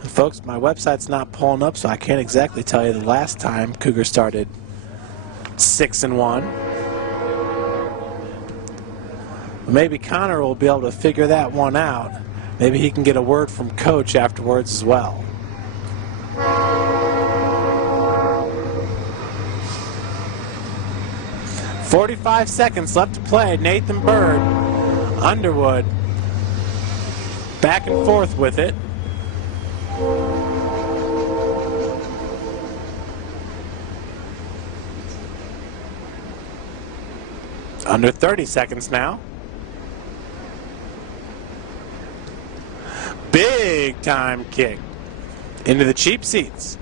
And folks, my website's not pulling up, so I can't exactly tell you the last time Cougars started 6-1. Maybe Connor will be able to figure that one out. Maybe he can get a word from Coach afterwards as well. "45 seconds left to play. Nathan Bird, Underwood, back and forth with it. Under 30 seconds now. Big time kick into the cheap seats.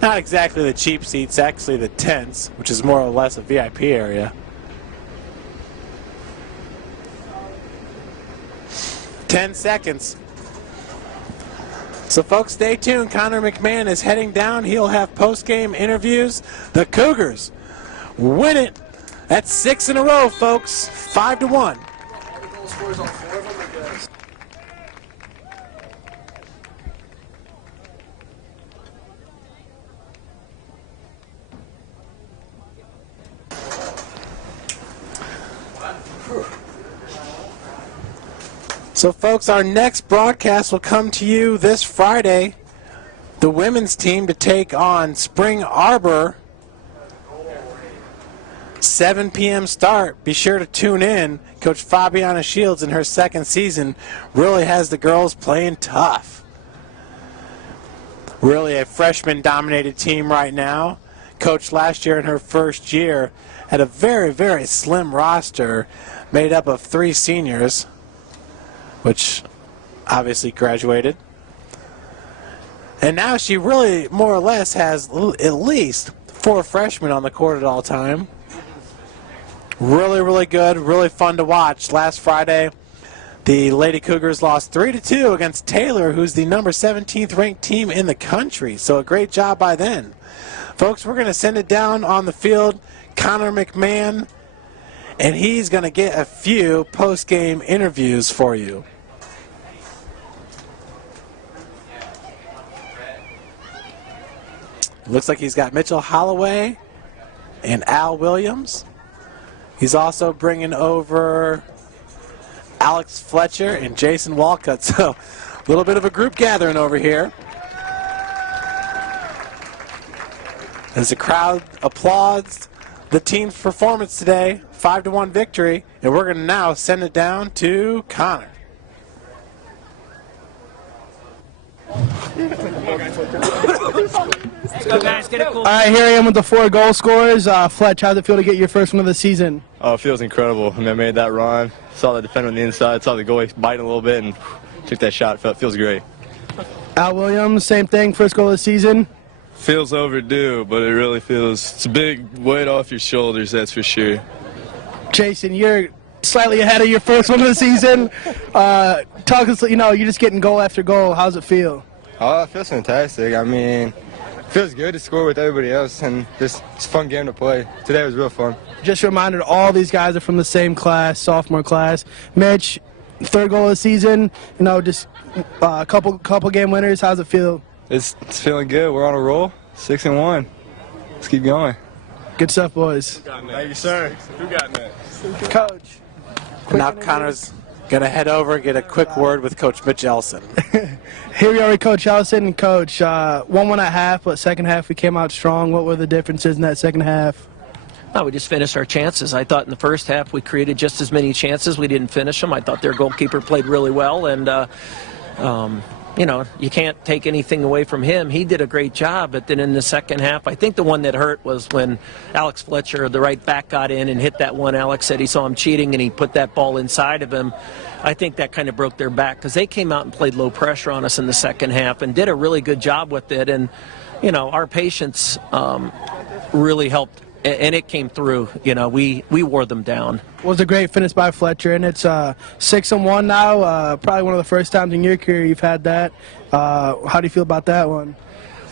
Not exactly the cheap seats, actually the tents, which is more or less a VIP area. 10 seconds. So folks, stay tuned. Connor McMahon is heading down. He'll have post-game interviews. The Cougars win it. That's 6 in a row, folks. 5-1. So folks, our next broadcast will come to you this Friday. The women's team to take on Spring Arbor. 7 p.m. start. Be sure to tune in. Coach Fabiana Shields in her second season really has the girls playing tough. Really a freshman-dominated team right now. Coach last year in her first year had a very, very slim roster made up of 3 seniors, which obviously graduated. And now she really more or less has at least 4 freshmen on the court at all time. Really, really good, really fun to watch. Last Friday, the Lady Cougars lost 3-2 against Taylor, who's the number 17th ranked team in the country. So a great job by them. Folks, we're going to send it down on the field. Connor McMahon, and he's going to get a few post-game interviews for you. Looks like he's got Mitchell Holloway and Al Williams. He's also bringing over Alex Fletcher and Jason Walcott. So a little bit of a group gathering over here. As the crowd applauds the team's performance today, 5-1 victory, and we're going to now send it down to Connor. Let's go, guys. Get it cool. All right, here I am with the 4 goal scorers. Fletch, how'd it feel to get your first one of the season? Oh, it feels incredible. I mean, I made that run, saw the defender on the inside, saw the goalie biting a little bit, and took that shot. Feels great. Al Williams, same thing, first goal of the season. Feels overdue, but it really feels, it's a big weight off your shoulders, that's for sure. Jason, you're slightly ahead of your first one of the season. Talk us, you're just getting goal after goal. How's it feel? Oh, it feels fantastic. I mean, Feels good to score with everybody else, and it's a fun game to play. Today was real fun. Just a reminder, all these guys are from the same class, sophomore class. Mitch, third goal of the season, just a couple game winners. How's it feel? It's feeling good. We're on a roll. 6-1. Let's keep going. Good stuff, boys. Thank you, sir. Who got next? Coach. Now Connor's going to head over and get a quick word with Coach Mitch Ellison. Here we are with Coach Ellison. Coach, 1-1 at half, but second half we came out strong. What were the differences in that second half? No, we just finished our chances. I thought in the first half we created just as many chances. We didn't finish them. I thought their goalkeeper played really well, and you can't take anything away from him. He did a great job, but then in the second half, I think the one that hurt was when Alex Fletcher, the right back, got in and hit that one. Alex said he saw him cheating, and he put that ball inside of him. I think that kind of broke their back because they came out and played low pressure on us in the second half and did a really good job with it. And, our patience really helped. And it came through. We wore them down. It was a great finish by Fletcher, and it's 6-1 now. Probably one of the first times in your career you've had that. How do you feel about that one?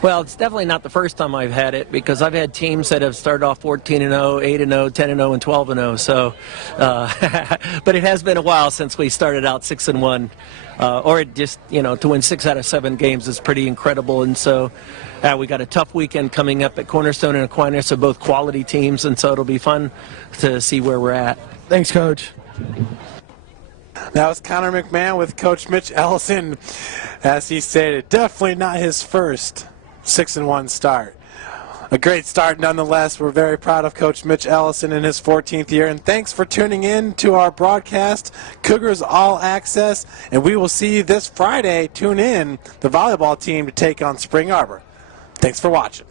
Well, it's definitely not the first time I've had it because I've had teams that have started off 14-0, 8-0, 10-0, and 12-0. So, but it has been a while since we started out 6-1. Or it just, to win 6 out of 7 games is pretty incredible. And so we got a tough weekend coming up at Cornerstone and Aquinas, so both quality teams. And so it'll be fun to see where we're at. Thanks, Coach. That was Connor McMahon with Coach Mitch Ellison. As he stated, definitely not his first 6-1 start. A great start nonetheless. We're very proud of Coach Mitch Ellison in his 14th year. And thanks for tuning in to our broadcast, Cougars All Access. And we will see you this Friday. Tune in, the volleyball team to take on Spring Arbor. Thanks for watching.